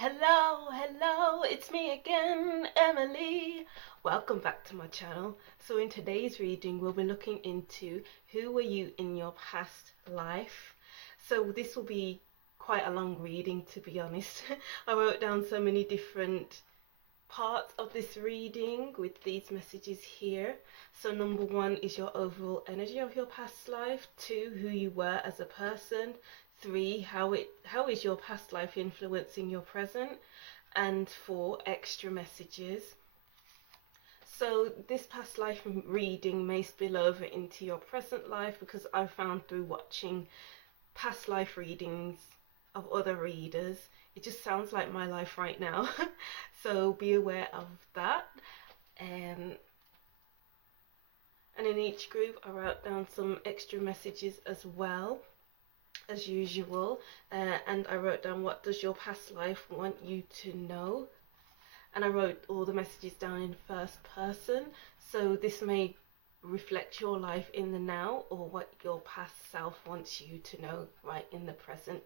Hello, it's me again, Emily. Welcome back to my channel. So in today's reading, we'll be looking into who were you in your past life. So this will be quite a long reading, to be honest. I wrote down so many different parts of this reading with these messages here. So number one is your overall energy of your past life. Two, who you were as a person. Three, how is your past life influencing your present. And four, extra messages. So this past life reading may spill over into your present life, because I found through watching past life readings of other readers, it just sounds like my life right now. So be aware of that. And in each group I wrote down some extra messages as well, as usual. And I wrote down, what does your past life want you to know? And I wrote all the messages down in first person, so this may reflect your life in the now, or what your past self wants you to know right in the present,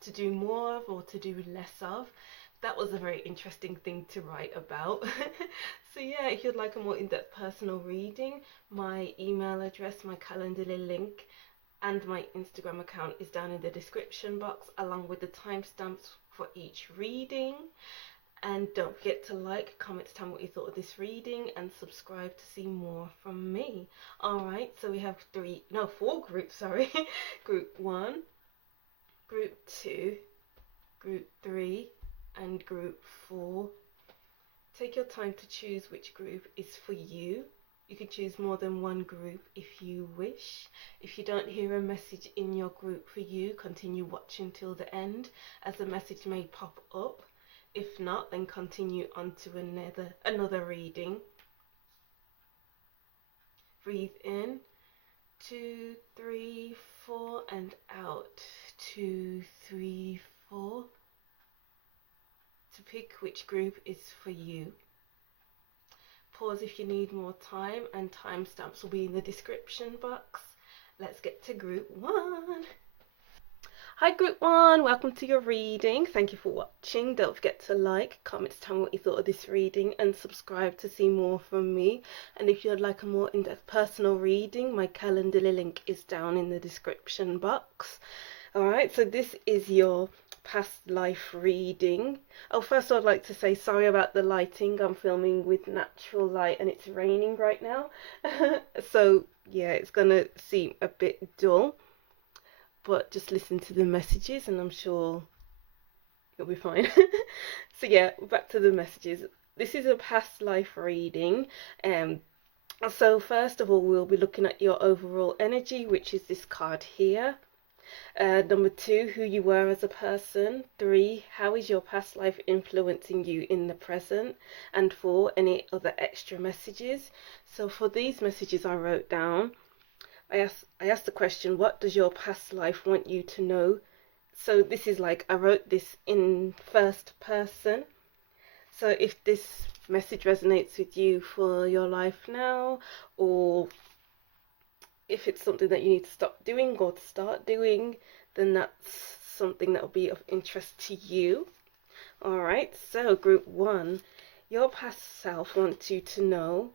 to do more of or to do less of. That was a very interesting thing to write about. So yeah, if you'd like a more in-depth personal reading, my email address, my Calendly link, and my Instagram account is down in the description box, along with the timestamps for each reading. And don't forget to like, comment, tell me what you thought of this reading, and subscribe to see more from me. Alright, so we have four groups, sorry. Group 1, Group 2, Group 3, and Group 4. Take your time to choose which group is for you. You can choose more than one group if you wish. If you don't hear a message in your group for you, continue watching till the end, as a message may pop up. If not, then continue on to another reading. Breathe in, 2, 3, 4, and out, 2, 3, 4. To pick which group is for you. Pause if you need more time, and timestamps will be in the description box. Let's get to group 1. Hi group 1, welcome to your reading. Thank you for watching. Don't forget to like, comment, tell me what you thought of this reading, and subscribe to see more from me. And if you'd like a more in-depth personal reading, my Calendly link is down in the description box. Alright, so this is your past life reading. Oh, first I'd like to say sorry about the lighting. I'm filming with natural light and it's raining right now. So yeah, it's gonna seem a bit dull, but just listen to the messages and I'm sure you'll be fine. So yeah, back to the messages. This is a past life reading. So first of all, we'll be looking at your overall energy, which is this card here. Number 2, who you were as a person. 3, how is your past life influencing you in the present. And 4, any other extra messages. So for these messages I wrote down, I asked the question, what does your past life want you to know? So this is like, I wrote this in first person. So if this message resonates with you for your life now, or if it's something that you need to stop doing or to start doing, then that's something that will be of interest to you. Alright, so group 1, your past self wants you to know,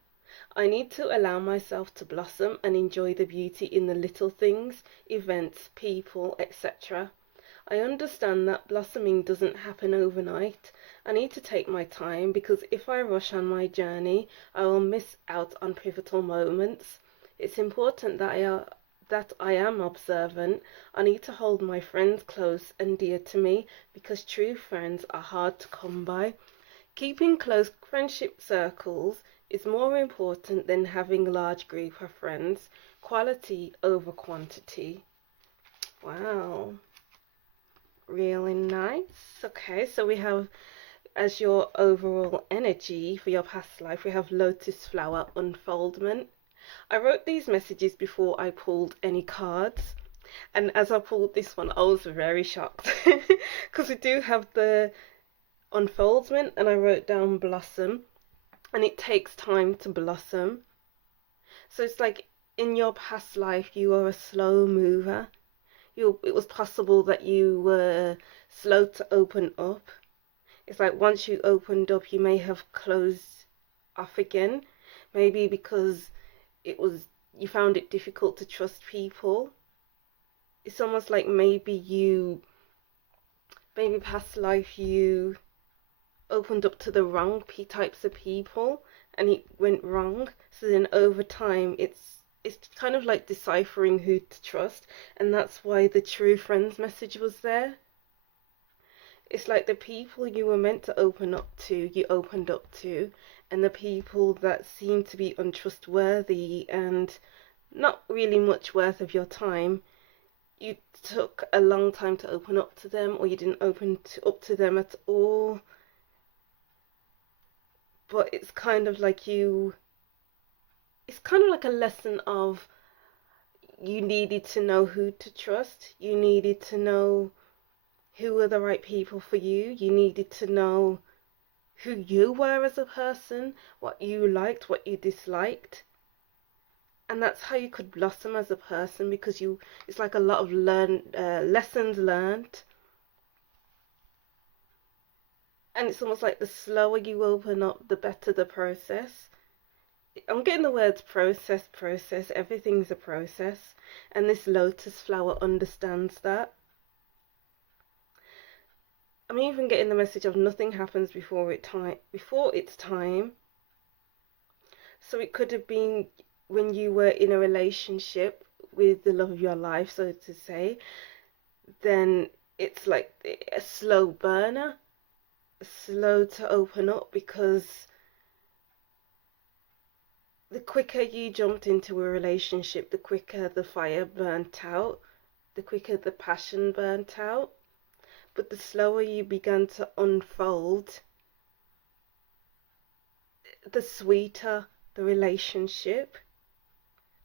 I need to allow myself to blossom and enjoy the beauty in the little things, events, people, etc. I understand that blossoming doesn't happen overnight. I need to take my time, because if I rush on my journey, I will miss out on pivotal moments. It's important that I am observant. I need to hold my friends close and dear to me, because true friends are hard to come by. Keeping close friendship circles is more important than having a large group of friends. Quality over quantity. Wow. Really nice. Okay, so we have, as your overall energy for your past life, we have lotus flower unfoldment. I wrote these messages before I pulled any cards, and as I pulled this one I was very shocked because we do have the unfoldment, and I wrote down blossom, and it takes time to blossom. So it's like, in your past life you were a slow mover. It was possible that you were slow to open up. It's like once you opened up, you may have closed off again, maybe because it was you found it difficult to trust people. It's almost like maybe past life you opened up to the wrong types of people and it went wrong. So then over time, it's kind of like deciphering who to trust, and that's why the true friends message was there. It's like the people you were meant to open up to, you opened up to, and the people that seem to be untrustworthy and not really much worth of your time, you took a long time to open up to them, or you didn't up to them at all. But it's kind of like it's kind of like a lesson of you needed to know who to trust. You needed to know who were the right people for you. You needed to know who you were as a person, what you liked, what you disliked. And that's how you could blossom as a person, because it's like a lot of lessons learned. And it's almost like the slower you open up, the better the process. I'm getting the words process. Everything's a process. And this lotus flower understands that. I'm even getting the message of nothing happens before its time. So it could have been when you were in a relationship with the love of your life, so to say, then it's like a slow burner, slow to open up, because the quicker you jumped into a relationship, the quicker the fire burnt out, the quicker the passion burnt out. But the slower you began to unfold, the sweeter the relationship,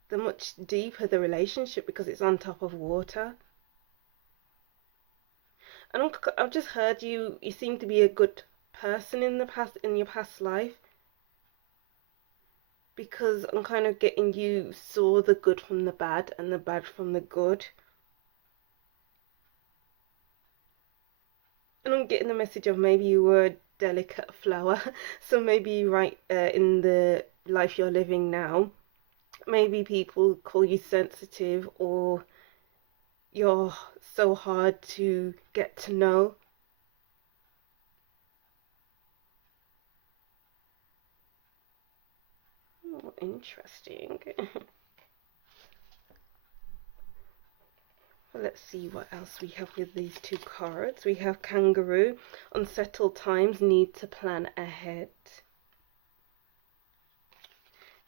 the much deeper the relationship, because it's on top of water. And I've just heard you seem to be a good person in your past life, because I'm kind of getting you saw the good from the bad and the bad from the good. And I'm getting the message of maybe you were a delicate flower. So maybe right in the life you're living now, maybe people call you sensitive, or you're so hard to get to know. Oh, interesting. Let's see what else we have with these two cards. We have kangaroo. Unsettled times, need to plan ahead.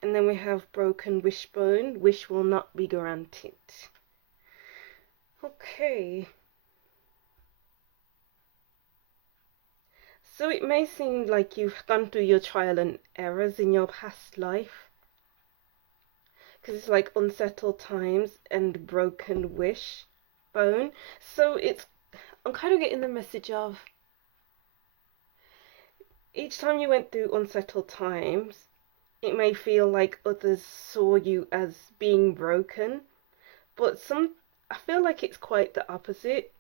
And then we have broken wishbone. Wish will not be granted. Okay. So it may seem like you've gone through your trial and errors in your past life, because it's like unsettled times and broken wishbone. So I'm kind of getting the message of each time you went through unsettled times, it may feel like others saw you as being broken, but I feel like it's quite the opposite.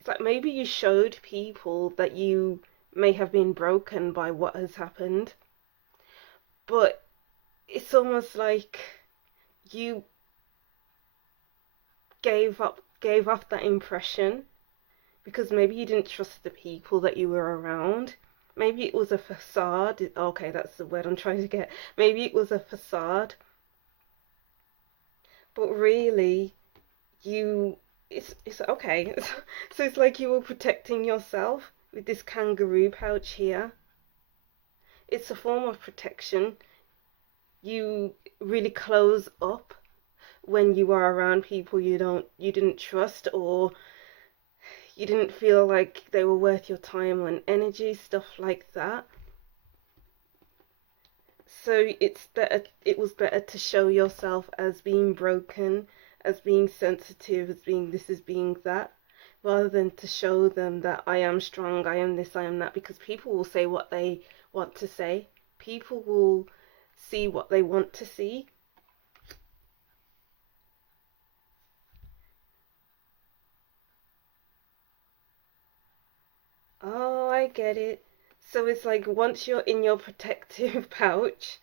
It's like maybe you showed people that you may have been broken by what has happened, but it's almost like you gave off that impression, because maybe you didn't trust the people that you were around. Maybe it was a facade. Okay, that's the word I'm trying to get. Maybe it was a facade, but really it's okay. So it's like you were protecting yourself with this kangaroo pouch here. It's a form of protection. You really close up when you are around people you didn't trust, or you didn't feel like they were worth your time and energy, stuff like that. So it was better to show yourself as being broken, as being sensitive, as being this, as being that, rather than to show them that I am strong, I am this, I am that, because people will say what they want to say. People will see what they want to see. Oh, I get it. So it's like once you're in your protective pouch,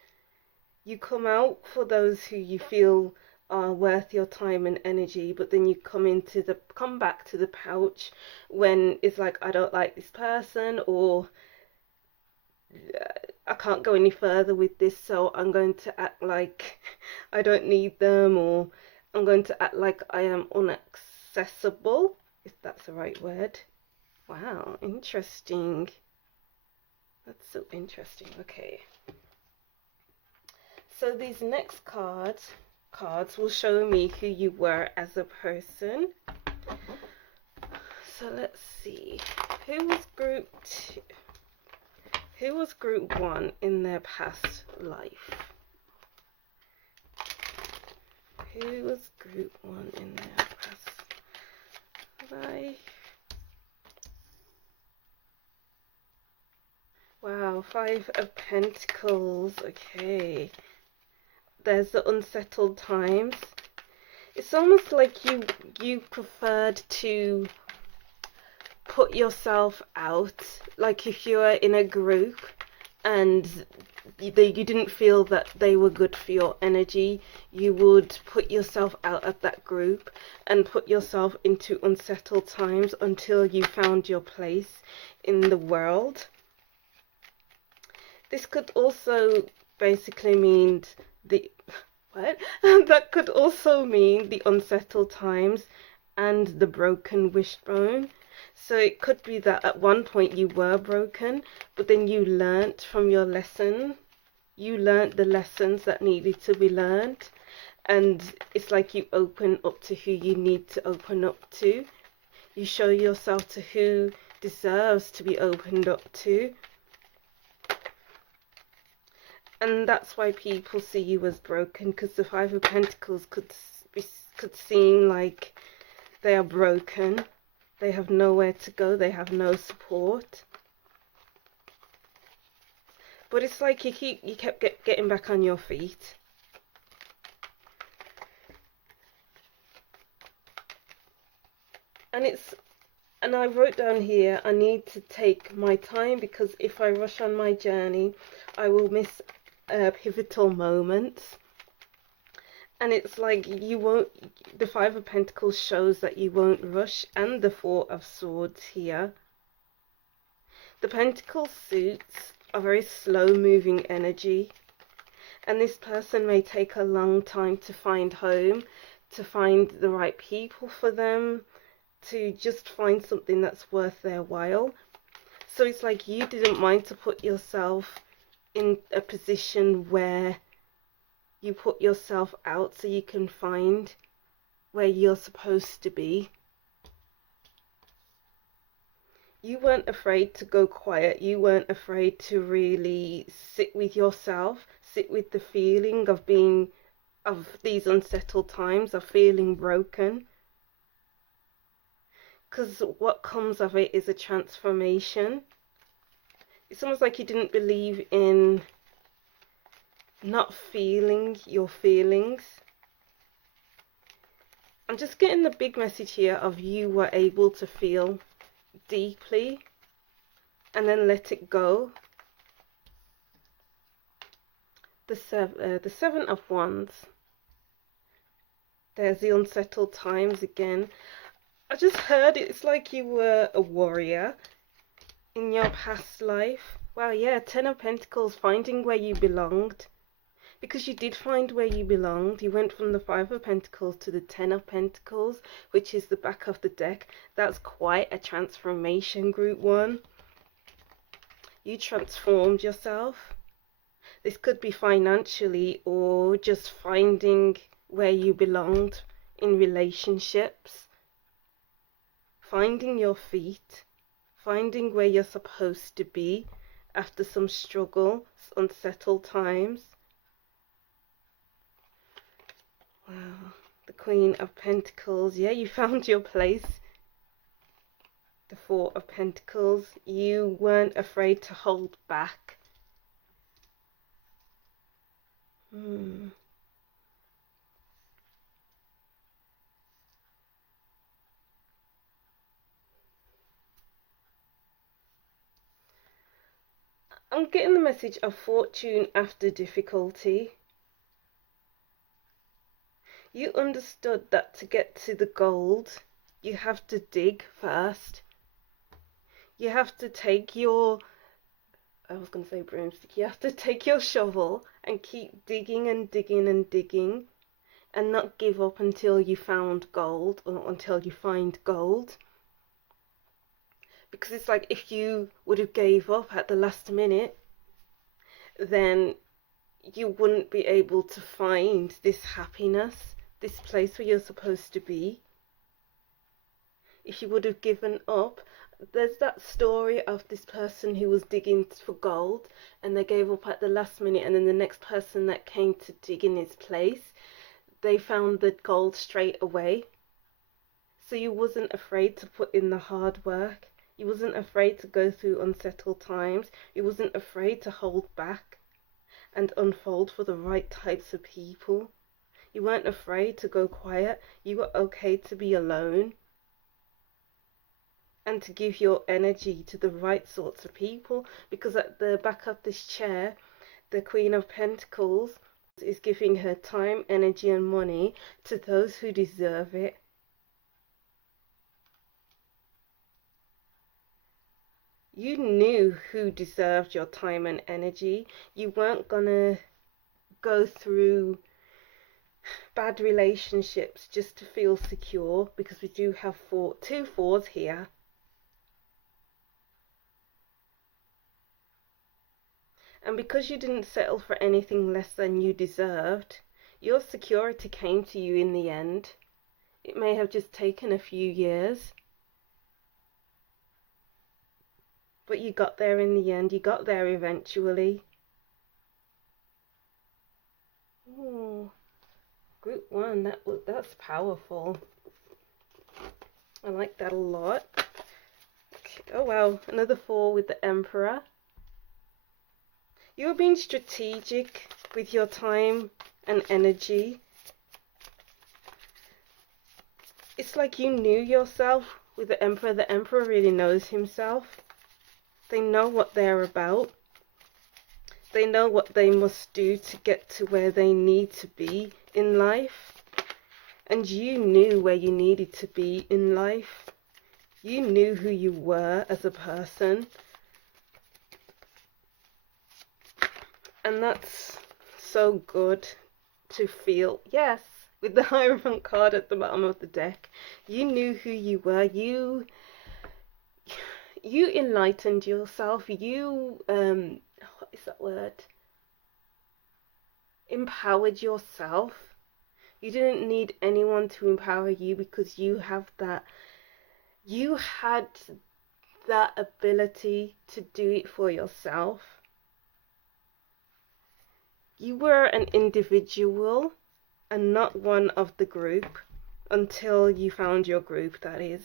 you come out for those who you feel are worth your time and energy, but then you come back to the pouch when it's like I don't like this person, or I can't go any further with this, so I'm going to act like I don't need them, or I'm going to act like I am unaccessible, if that's the right word. Wow, interesting. That's so interesting. Okay. So these next cards will show me who you were as a person. So let's see. Who was group 2? Who was group 1 in their past life? Who was group 1 in their past life? Wow, 5 of Pentacles. Okay. There's the unsettled times. It's almost like you preferred to put yourself out. Like if you were in a group and you didn't feel that they were good for your energy, you would put yourself out of that group and put yourself into unsettled times until you found your place in the world. This could also basically mean the what? That could also mean the unsettled times and the broken wishbone. So it could be that at one point you were broken, but then you learnt from your lesson. You learnt the lessons that needed to be learnt, and it's like you open up to who you need to open up to. You show yourself to who deserves to be opened up to. And that's why people see you as broken, because the 5 of Pentacles could seem like they are broken. They have nowhere to go. They have no support. But it's like you kept getting back on your feet. And I wrote down here, I need to take my time, because if I rush on my journey, I will miss pivotal moments. And it's like you won't, the 5 of Pentacles shows that you won't rush, and the 4 of Swords here. The Pentacle suits are very slow moving energy, and this person may take a long time to find home, to find the right people for them, to just find something that's worth their while. So it's like you didn't mind to put yourself in a position where you put yourself out so you can find where you're supposed to be. You weren't afraid to go quiet. You weren't afraid to really sit with yourself, sit with the feeling of being, of these unsettled times, of feeling broken. Because what comes of it is a transformation. It's almost like you didn't believe in not feeling your feelings. I'm just getting the big message here of you were able to feel deeply and then let it go. The 7 of Wands. There's the unsettled times again. I just heard it's like you were a warrior in your past life. Wow, yeah, 10 of Pentacles, finding where you belonged. Because you did find where you belonged. You went from the 5 of Pentacles to the 10 of Pentacles, which is the back of the deck. That's quite a transformation, group 1. You transformed yourself. This could be financially or just finding where you belonged in relationships. Finding your feet. Finding where you're supposed to be after some struggle, unsettled times. Wow, the Queen of Pentacles. Yeah, you found your place. The 4 of Pentacles. You weren't afraid to hold back. I'm getting the message of fortune after difficulty. You understood that to get to the gold, you have to dig first. You have to take your, I was going to say broomstick, you have to take your shovel and keep digging and digging and digging and not give up until you found gold or until you find gold. Because it's like if you would have gave up at the last minute, then you wouldn't be able to find this happiness, this place where you're supposed to be. If you would have given up, there's that story of this person who was digging for gold and they gave up at the last minute, and then the next person that came to dig in his place, they found the gold straight away. So you wasn't afraid to put in the hard work. You wasn't afraid to go through unsettled times. You wasn't afraid to hold back and unfold for the right types of people. You weren't afraid to go quiet. You were okay to be alone and to give your energy to the right sorts of people, because at the back of this chair, the Queen of Pentacles is giving her time, energy and money to those who deserve it. You knew who deserved your time and energy. You weren't gonna go through bad relationships just to feel secure, because we do have two fours here. And because you didn't settle for anything less than you deserved, your security came to you in the end. It may have just taken a few years, but you got there in the end. You got there eventually. Ooh, group 1, that's powerful. I like that a lot. Okay. Oh wow, another 4 with the Emperor. You're being strategic with your time and energy. It's like you knew yourself with the Emperor. The Emperor really knows himself. They know what they're about. They know what they must do to get to where they need to be in life. And you knew where you needed to be in life. You knew who you were as a person. And that's so good to feel. Yes, with the Hierophant card at the bottom of the deck, you knew who you were. You enlightened yourself. You what is that word? Empowered yourself. You didn't need anyone to empower you, because you have that. You had that ability to do it for yourself. You were an individual and not one of the group, until you found your group, that is.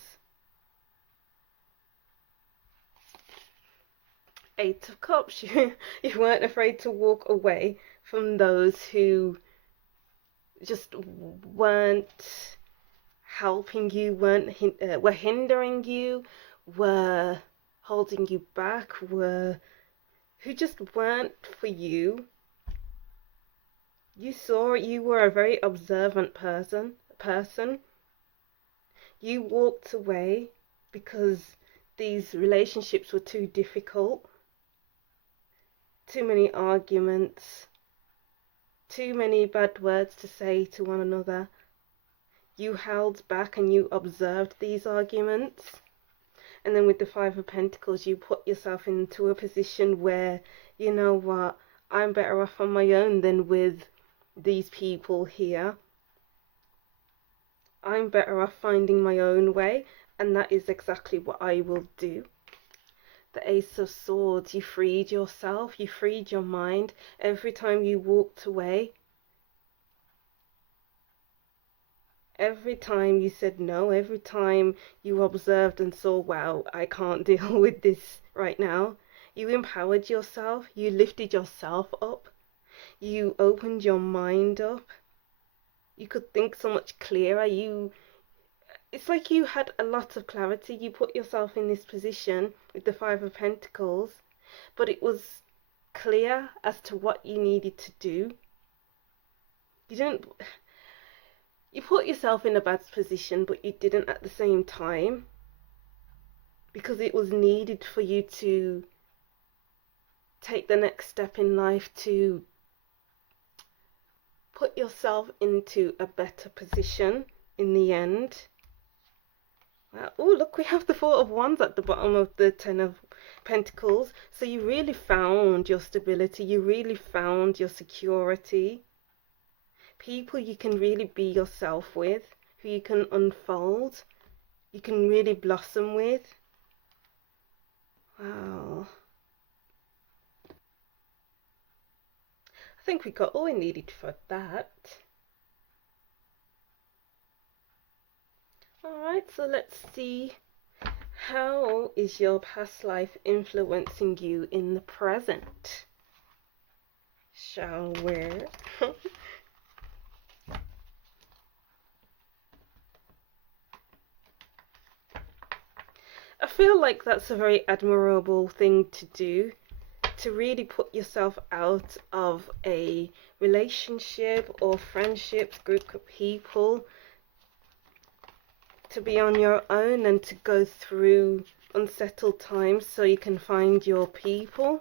8 of Cups. You weren't afraid to walk away from those who just weren't helping you, were hindering you, were holding you back, who just weren't for you. You saw you were a very observant person. You walked away because these relationships were too difficult. Too many arguments. Too many bad words to say to one another. You held back and you observed these arguments. And then with the 5 of Pentacles, you put yourself into a position where, you know what, I'm better off on my own than with these people here. I'm better off finding my own way, and that is exactly what I will do. The Ace of Swords, you freed yourself, you freed your mind. Every time you walked away, every time you said no, every time you observed and saw, wow, I can't deal with this right now, you empowered yourself, you lifted yourself up. You opened your mind up. You could think so much clearer. It's like you had a lot of clarity. You put yourself in this position with the 5 of Pentacles, but it was clear as to what you needed to do. You put yourself in a bad position, but you didn't at the same time, because it was needed for you to take the next step in life, to put yourself into a better position in the end. Oh, look, we have the Four of Wands at the bottom of the Ten of Pentacles. So you really found your stability. You really found your security. People you can really be yourself with, who you can unfold, you can really blossom with. Wow. I think we got all we needed for that. Alright, so let's see, how is your past life influencing you in the present? Shall we? I feel like that's a very admirable thing to do, to really put yourself out of a relationship or friendships, group of people, to be on your own and to go through unsettled times so you can find your people.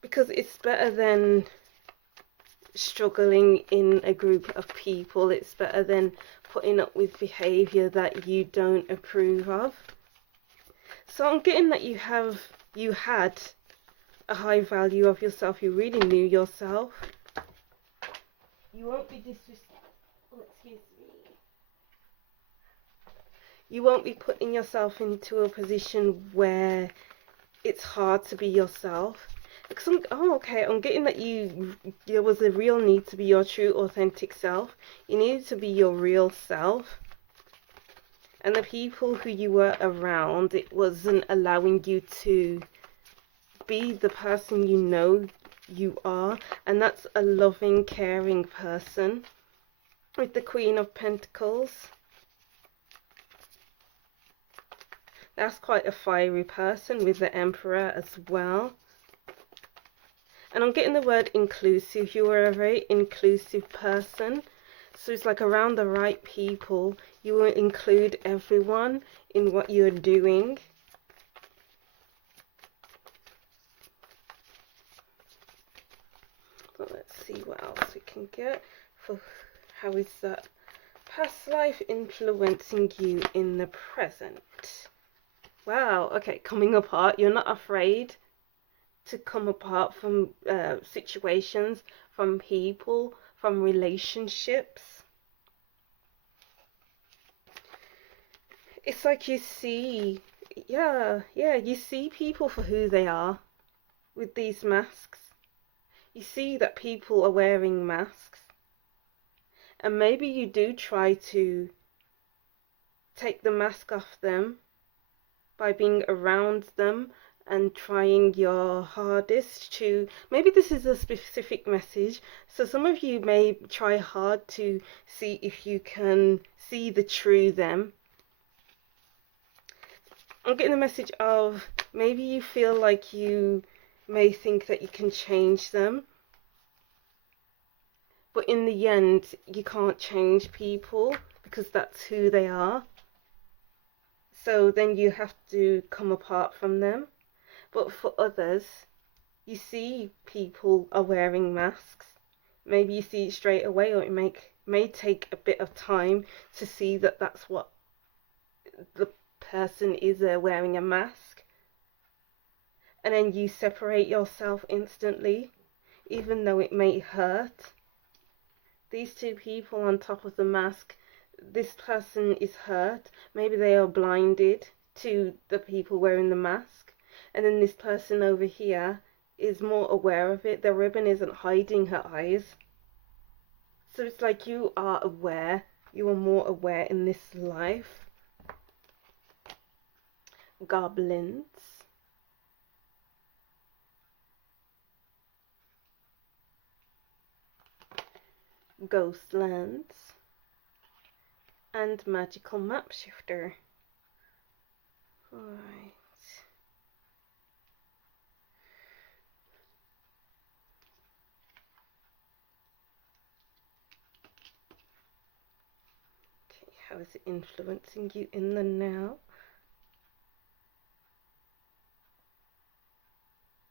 Because it's better than struggling in a group of people. It's better than putting up with behavior that you don't approve of. So I'm getting that you had a high value of yourself. You really knew yourself. You won't be You won't be putting yourself into a position where it's hard to be yourself. Because I'm getting that there was a real need to be your true authentic self. You needed to be your real self. And the people who you were around, it wasn't allowing you to be the person you know you are. And that's a loving, caring person with the Queen of Pentacles. That's quite a fiery person with the Emperor as well. And I'm getting the word inclusive. You are a very inclusive person. So it's like around the right people. You will include everyone in what you're doing. So let's see what else we can get. For how is that past life influencing you in the present? Wow, okay, coming apart. You're not afraid to come apart from situations, from people, from relationships. It's like you see, you see people for who they are with these masks. You see that people are wearing masks, and maybe you do try to take the mask off them by being around them and trying your hardest to, maybe this is a specific message, so some of you may try hard to see if you can see the true them. I'm getting the message of, maybe you feel like you may think that you can change them, but in the end you can't change people because that's who they are. So then you have to come apart from them. But for others, you see people are wearing masks. Maybe you see it straight away, or it may take a bit of time to see that that's what the person is, wearing a mask. And then you separate yourself instantly, even though it may hurt. These two people on top of the mask, this person is hurt. Maybe they are blinded to the people wearing the mask. And then this person over here is more aware of it. The ribbon isn't hiding her eyes. So it's like you are aware. You are more aware in this life. Goblins. Ghostlands. And magical map shifter. Alright. How is it influencing you in the now?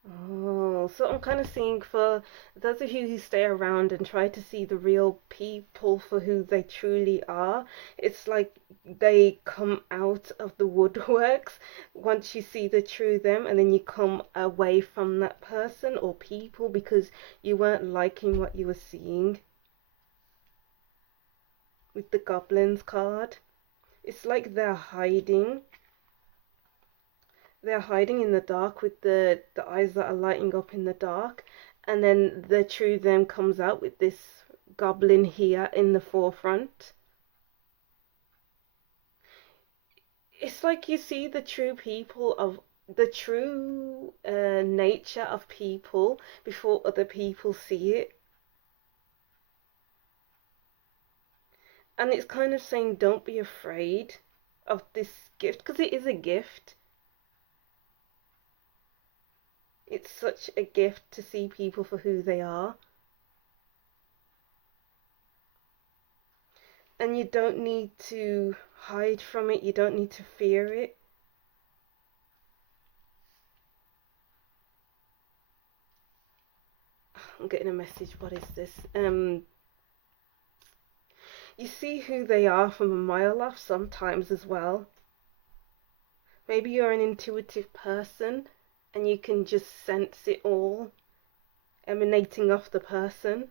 Oh, so I'm kind of seeing for those of you who stay around and try to see the real people for who they truly are, it's like they come out of the woodworks once you see the true them, and then you come away from that person or people because you weren't liking what you were seeing. With the goblins card, it's like they're hiding. They're hiding in the dark with the eyes that are lighting up in the dark, and then the true them comes out with this goblin here in the forefront. It's like you see the true people of the true nature of people before other people see it. And it's kind of saying don't be afraid of this gift, because it is a gift. It's such a gift to see people for who they are. And you don't need to hide from it, you don't need to fear it. I'm getting a message, what is this? You see who they are from a mile off sometimes as well. Maybe you're an intuitive person and you can just sense it all emanating off the person.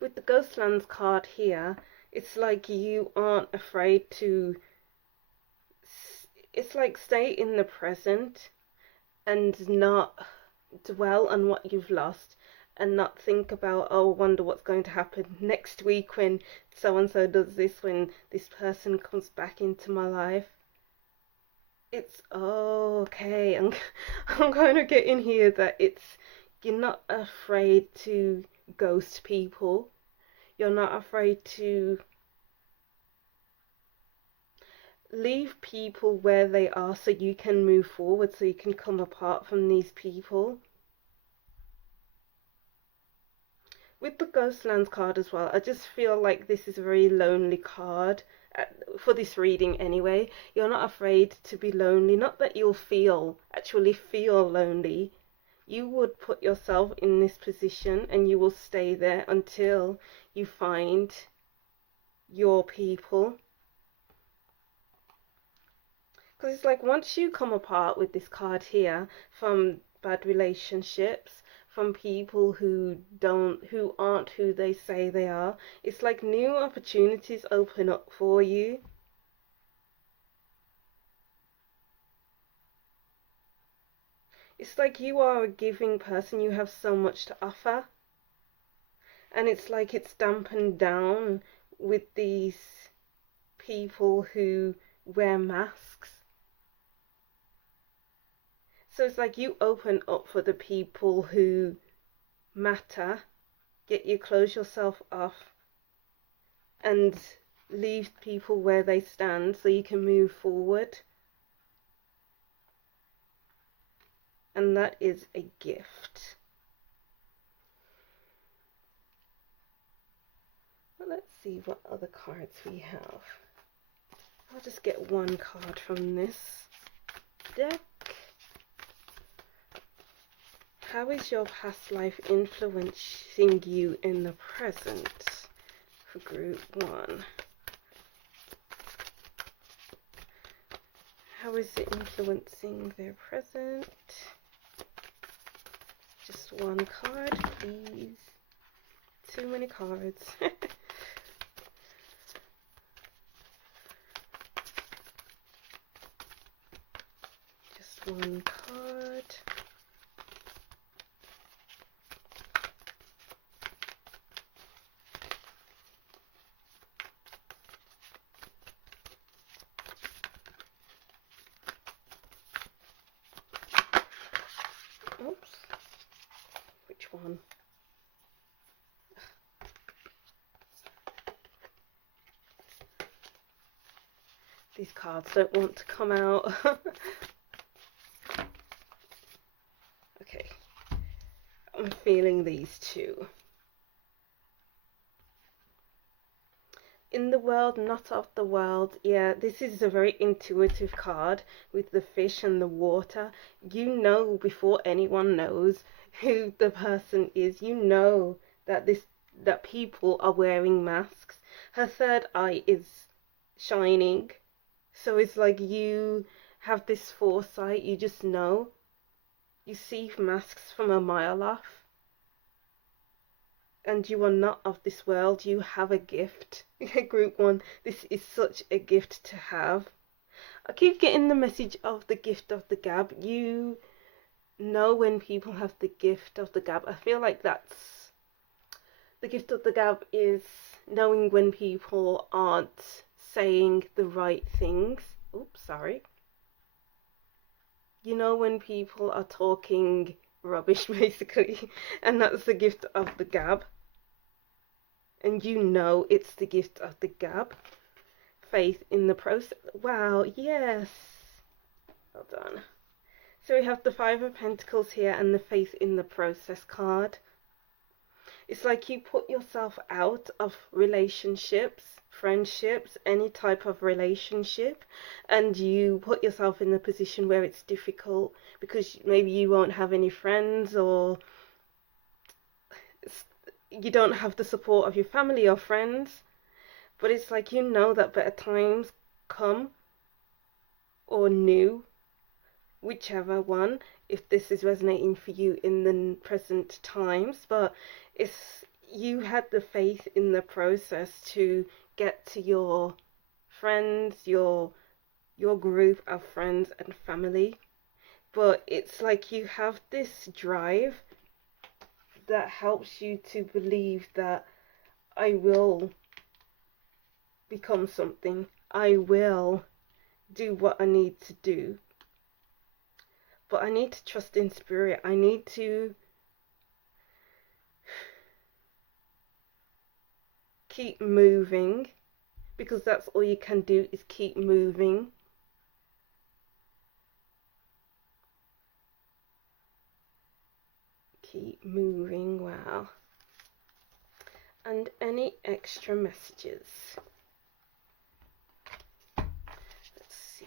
With the Ghostlands card here, it's like you aren't afraid to, it's like stay in the present and not dwell on what you've lost, and not think about, oh, wonder what's going to happen next week when so and so does this, when this person comes back into my life. It's okay. I'm kind of getting here that you're not afraid to ghost people. You're not afraid to leave people where they are so you can move forward, so you can come apart from these people. With the Ghostlands card as well, I just feel like this is a very lonely card for this reading anyway. You're not afraid to be lonely. Not that you'll actually feel lonely. You would put yourself in this position and you will stay there until you find your people. Because it's like once you come apart with this card here from bad relationships, from people who aren't who they say they are, it's like new opportunities open up for you. It's like you are a giving person, you have so much to offer. And it's like it's dampened down with these people who wear masks. So it's like you open up for the people who matter, yet you close yourself off and leave people where they stand so you can move forward. And that is a gift. Well, let's see what other cards we have. I'll just get one card from this deck. How is your past life influencing you in the present for group 1? How is it influencing their present? Just one card, please. Too many cards. Just one card. Oops. Which one? These cards don't want to come out. Okay, I'm feeling these two. In the world, not of the world. Yeah, this is a very intuitive card with the fish and the water. You know before anyone knows who the person is. You know that that people are wearing masks. Her third eye is shining. So it's like you have this foresight, you just know. You see masks from a mile off. And you are not of this world, you have a gift. Group 1, this is such a gift to have. I keep getting the message of the gift of the gab. You know when people have the gift of the gab. I feel like that's the gift of the gab, is knowing when people aren't saying the right things. Oops, sorry. You know when people are talking rubbish, basically, and that's the gift of the gab. And you know it's the gift of the gab. Faith in the process. Wow, yes. Well done. So we have the Five of Pentacles here and the Faith in the Process card. It's like you put yourself out of relationships, friendships, any type of relationship, and you put yourself in the position where it's difficult because maybe you won't have any friends, or you don't have the support of your family or friends. But it's like you know that better times come, or new, whichever one, if this is resonating for you in the present times. But it's, you had the faith in the process to get to your friends, your group of friends and family. But it's like you have this drive that helps you to believe that I will become something. I will do what I need to do. But I need to trust in spirit. I need to keep moving, because that's all you can do, is keep moving. Keep moving. Wow. And any extra messages? Let's see.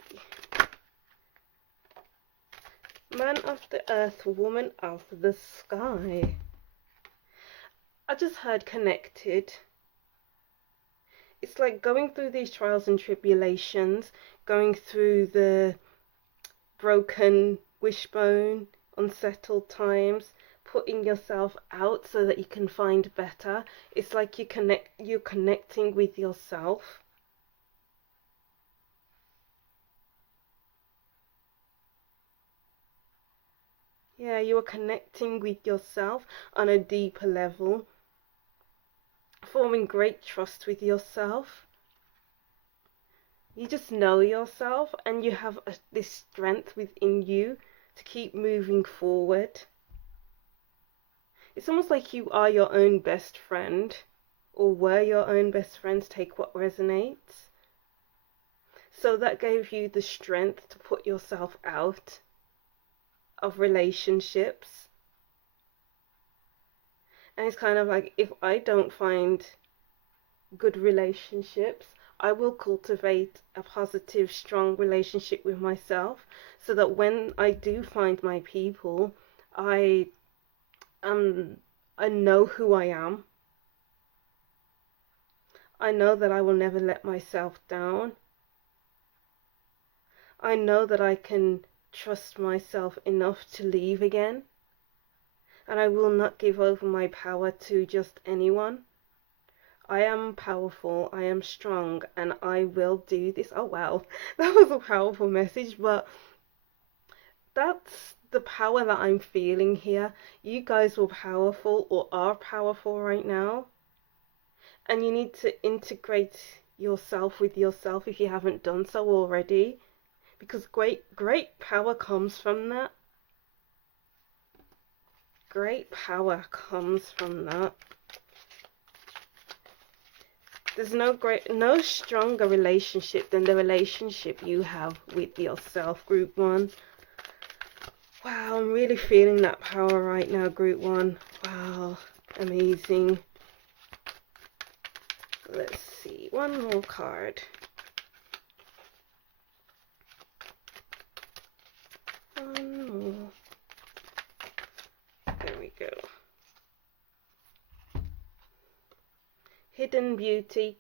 Man of the earth, woman of the sky. I just heard connected. It's like going through these trials and tribulations, going through the broken wishbone, unsettled times, putting yourself out so that you can find better. It's like you're connecting with yourself. Yeah, you are connecting with yourself on a deeper level, forming great trust with yourself. You just know yourself, and you have this strength within you to keep moving forward. It's almost like you are your own best friend, or were your own best friends. Take what resonates. So that gave you the strength to put yourself out of relationships. And it's kind of like, if I don't find good relationships, I will cultivate a positive, strong relationship with myself, so that when I do find my people, I know who I am. I know that I will never let myself down. I know that I can trust myself enough to leave again. And I will not give over my power to just anyone. I am powerful, I am strong, and I will do this. Oh wow, that was a powerful message, but that's the power that I'm feeling here. You guys were powerful, or are powerful right now. And you need to integrate yourself with yourself if you haven't done so already, because great power comes from that. Great power comes from that. There's no stronger relationship than the relationship you have with yourself, group one. Wow, I'm really feeling that power right now, group one. Wow, amazing. Let's see, one more card. One more. There we go. Hidden beauty.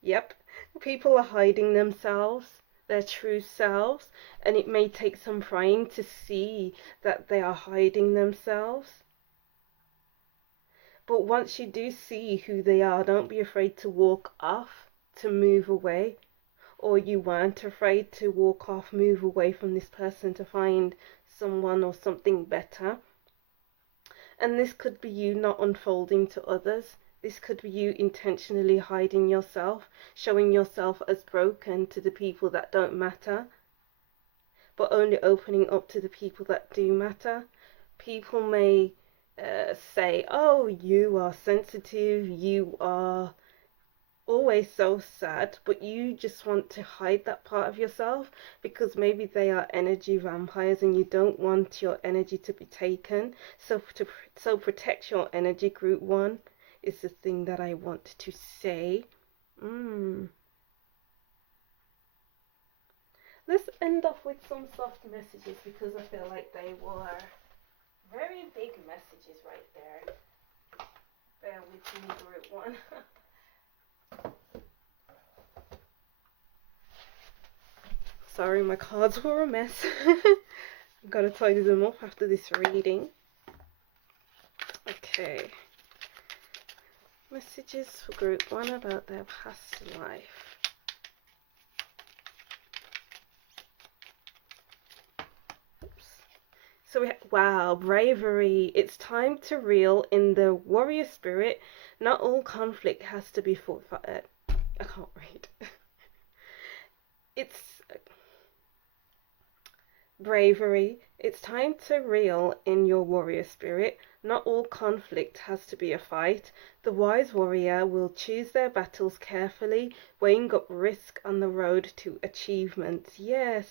Yep, people are hiding themselves, their true selves, and it may take some trying to see that they are hiding themselves. But once you do see who they are, don't be afraid to walk off, to move away. Or you weren't afraid to walk off, move away from this person to find someone or something better. And this could be you not unfolding to others. This could be you intentionally hiding yourself, showing yourself as broken to the people that don't matter, but only opening up to the people that do matter. People may say, oh, you are sensitive, you are always so sad, but you just want to hide that part of yourself because maybe they are energy vampires and you don't want your energy to be taken. So protect your energy, group one, is the thing that I want to say. Let's end off with some soft messages because I feel like they were very big messages right there. Bear with me, group one. Sorry, my cards were a mess. I've got to tidy them up after this reading. Okay. Messages for group one about their past life. So wow, bravery. It's time to reel in the warrior spirit. Not all conflict has to be fought. I can't read. It's bravery. It's time to reel in your warrior spirit. Not all conflict has to be a fight. The wise warrior will choose their battles carefully, weighing up risk on the road to achievement. Yes.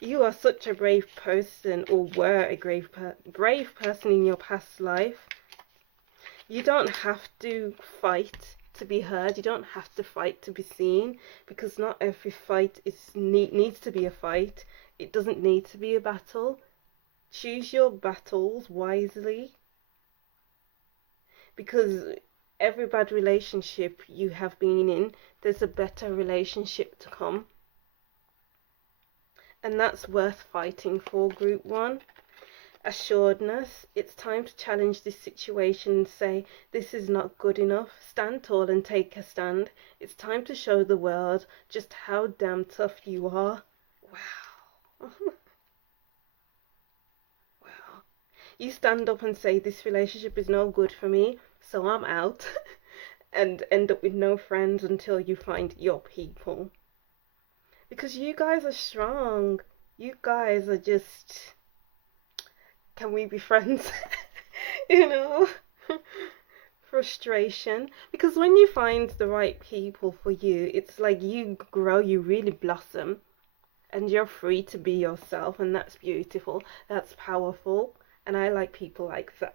You are such a brave person, or were a brave person in your past life. You don't have to fight to be heard. You don't have to fight to be seen, because not every fight needs to be a fight. It doesn't need to be a battle. Choose your battles wisely, because every bad relationship you have been in, there's a better relationship to come. And that's worth fighting for, group one. Assuredness. It's time to challenge this situation and say, this is not good enough. Stand tall and take a stand. It's time to show the world just how damn tough you are. Wow. Wow. You stand up and say, this relationship is no good for me, so I'm out. And end up with no friends until you find your people. Because you guys are strong. You guys are just... Can we be friends? You know? Frustration. Because when you find the right people for you, it's like you grow, you really blossom. And you're free to be yourself. And that's beautiful. That's powerful. And I like people like that.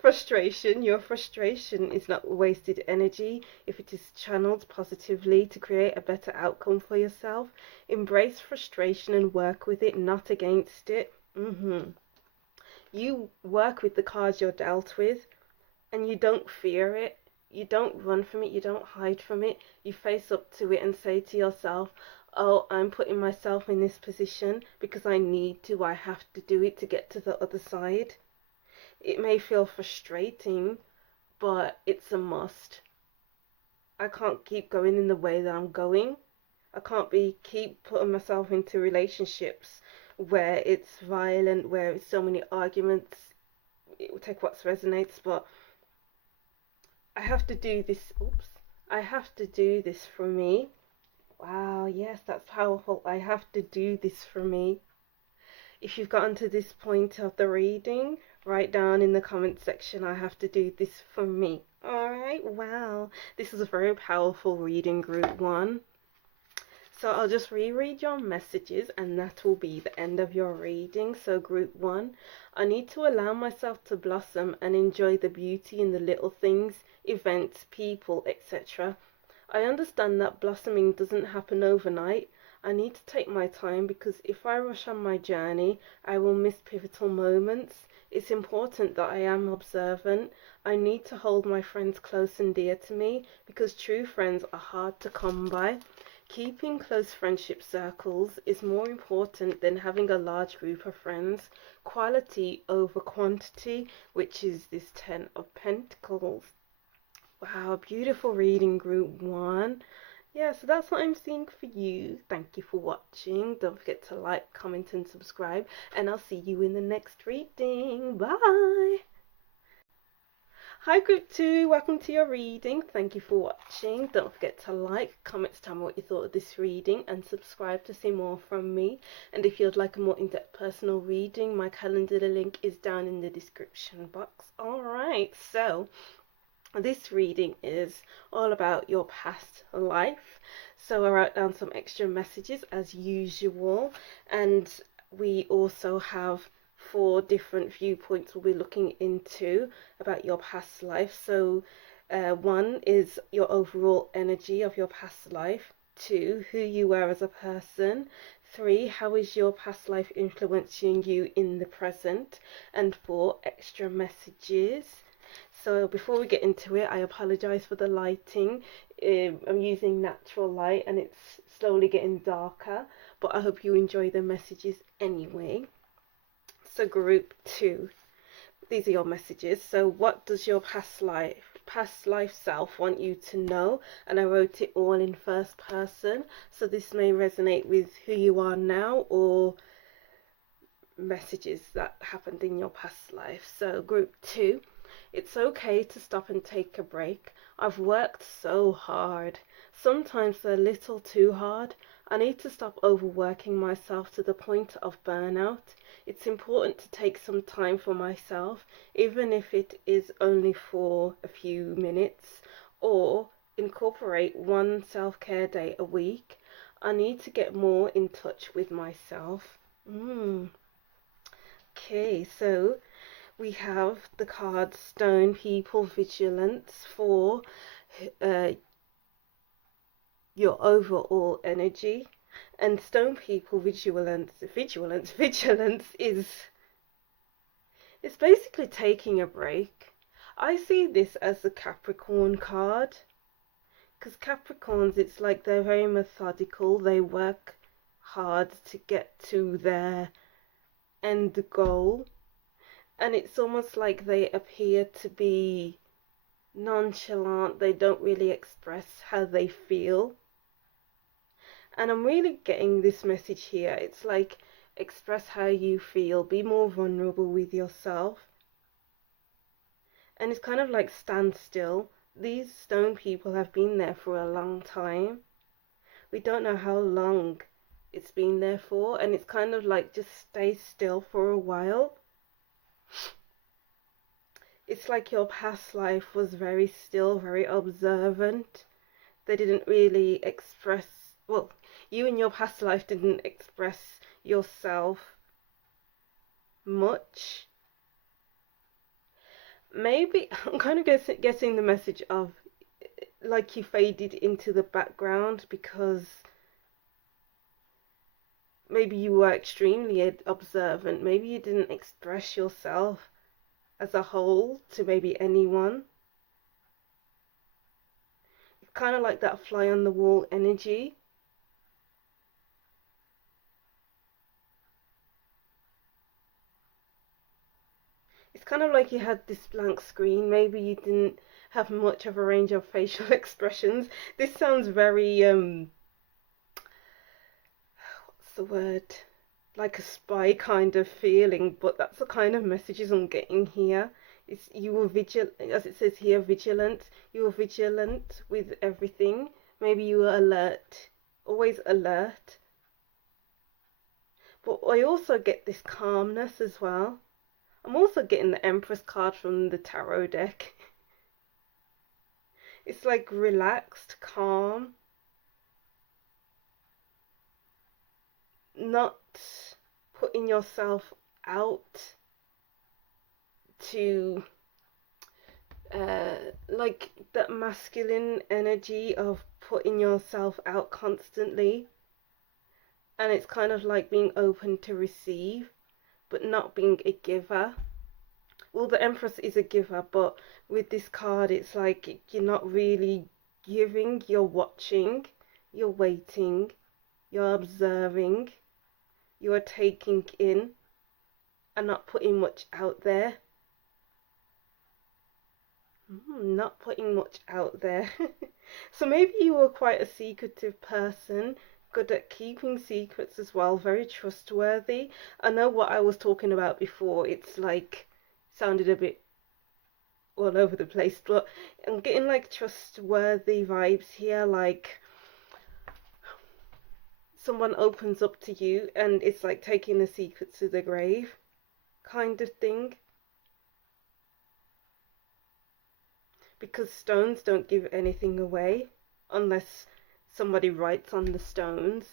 Frustration. Your frustration is not wasted energy if it is channeled positively to create a better outcome for yourself. Embrace frustration and work with it, not against it. You work with the cards you're dealt with, and you don't fear it. You don't run from it. You don't hide from it. You face up to it and say to yourself, oh, I'm putting myself in this position because I need to. I have to do it to get to the other side. It may feel frustrating, but it's a must. I can't keep going in the way that I'm going. I can't keep putting myself into relationships where it's violent, where it's so many arguments. It will take what resonates, but I have to do this. I have to do this for me. Wow, yes, that's powerful. I have to do this for me. If you've gotten to this point of the reading, write down in the comment section, I have to do this for me. Alright, wow. This is a very powerful reading, group 1. So I'll just reread your messages and that will be the end of your reading. So group 1, I need to allow myself to blossom and enjoy the beauty in the little things, events, people, etc. I understand that blossoming doesn't happen overnight. I need to take my time because if I rush on my journey, I will miss pivotal moments. It's important that I am observant. I need to hold my friends close and dear to me because true friends are hard to come by. Keeping close friendship circles is more important than having a large group of friends. Quality over quantity, which is this 10 of Pentacles. Wow, beautiful reading, group 1. Yeah, so that's what I'm seeing for you. Thank you for watching. Don't forget to like, comment and subscribe. And I'll see you in the next reading. Bye! Hi group 2, welcome to your reading. Thank you for watching. Don't forget to like, comment, tell me what you thought of this reading and subscribe to see more from me. And if you'd like a more in-depth personal reading, my calendar link is down in the description box. Alright, so this reading is all about your past life. So I wrote down some extra messages as usual, and we also have 4 different viewpoints we'll be looking into about your past life. So 1 is your overall energy of your past life. 2, who you were as a person. 3, how is your past life influencing you in the present. And 4, extra messages. So before we get into it, I apologize for the lighting. I'm using natural light and it's slowly getting darker, but I hope you enjoy the messages anyway. So group 2, these are your messages. So what does your past life self want you to know? And I wrote it all in first person, so this may resonate with who you are now or messages that happened in your past life. So group 2, it's okay to stop and take a break. I've worked so hard, sometimes a little too hard. I need to stop overworking myself to the point of burnout. It's important to take some time for myself, even if it is only for a few minutes, or incorporate 1 self-care day a week. I need to get more in touch with myself. Okay, so we have the card Stone People Vigilance for your overall energy. And Stone People vigilance is it's basically taking a break. I see this as the Capricorn card, because Capricorns, it's like they're very methodical. They work hard to get to their end goal, and it's almost like they appear to be nonchalant. They don't really express how they feel. And I'm really getting this message here. It's like, express how you feel, be more vulnerable with yourself. And it's kind of like stand still. These stone people have been there for a long time. We don't know how long it's been there for, and it's kind of like, just stay still for a while. It's like your past life was very still, very observant. They didn't really express, well, you in your past life didn't express yourself much. Maybe, I'm kind of getting the message of, like, you faded into the background because maybe you were extremely observant. Maybe you didn't express yourself as a whole to maybe anyone. It's kind of like that fly on the wall energy. It's kind of like you had this blank screen. Maybe you didn't have much of a range of facial expressions. This sounds very what's the word, like a spy kind of feeling, but that's the kind of messages I'm getting here. It's, you were vigilant, as it says here, vigilant. You were vigilant with everything. Maybe you were alert, always alert. But I also get this calmness as well. I'm also getting the Empress card from the tarot deck. It's like relaxed, calm, not putting yourself out to like that masculine energy of putting yourself out constantly, and it's kind of like being open to receive but not being a giver. Well, the Empress is a giver, but with this card it's like you're not really giving, you're watching, you're waiting, you're observing, you're taking in and not putting much out there. Not putting much out there. So maybe you were quite a secretive person, good at keeping secrets as well, very trustworthy. I know what I was talking about before, it's like sounded a bit all over the place, but I'm getting like trustworthy vibes here, like someone opens up to you and it's like taking the secrets to the grave kind of thing. Because stones don't give anything away unless somebody writes on the stones.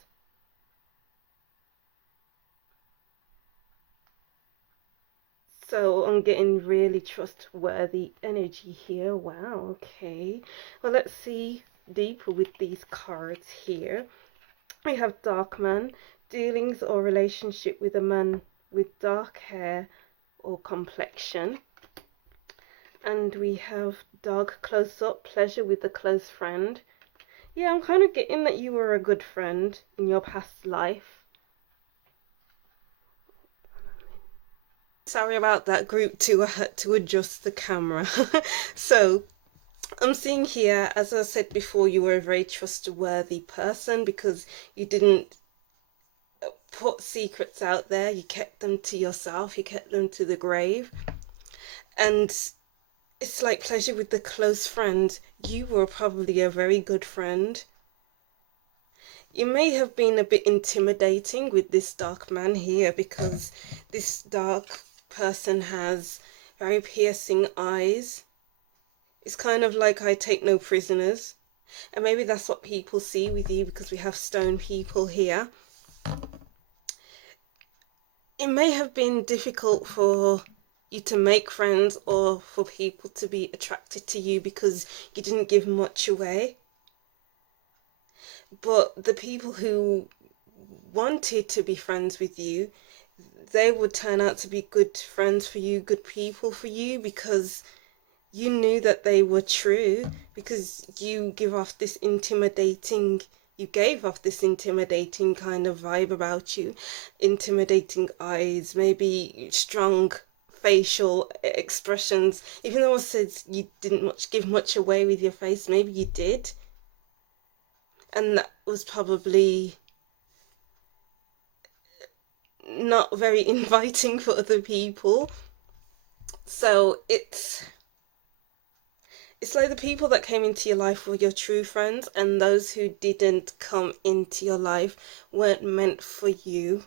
So I'm getting really trustworthy energy here. Wow, okay. Well, let's see deeper with these cards here. We have Dark Man, dealings or relationship with a man with dark hair or complexion. And we have Dog, close up, pleasure with a close friend. Yeah, I'm kind of getting that you were a good friend in your past life. Sorry about that, group 2, I had to adjust the camera. So I'm seeing here, as I said before, you were a very trustworthy person because you didn't put secrets out there, you kept them to yourself, you kept them to the grave. And it's like pleasure with the close friend. You were probably a very good friend. You may have been a bit intimidating with this dark man here because this dark person has very piercing eyes. It's kind of like I take no prisoners. And maybe that's what people see with you because we have stone people here. It may have been difficult for you to make friends or for people to be attracted to you because you didn't give much away. But the people who wanted to be friends with you, they would turn out to be good friends for you, good people for you, because you knew that they were true, because you gave off this intimidating kind of vibe about you, intimidating eyes, maybe strong facial expressions. Even though I said you didn't give much away with your face, maybe you did. And that was probably not very inviting for other people. So it's like the people that came into your life were your true friends, and those who didn't come into your life weren't meant for you.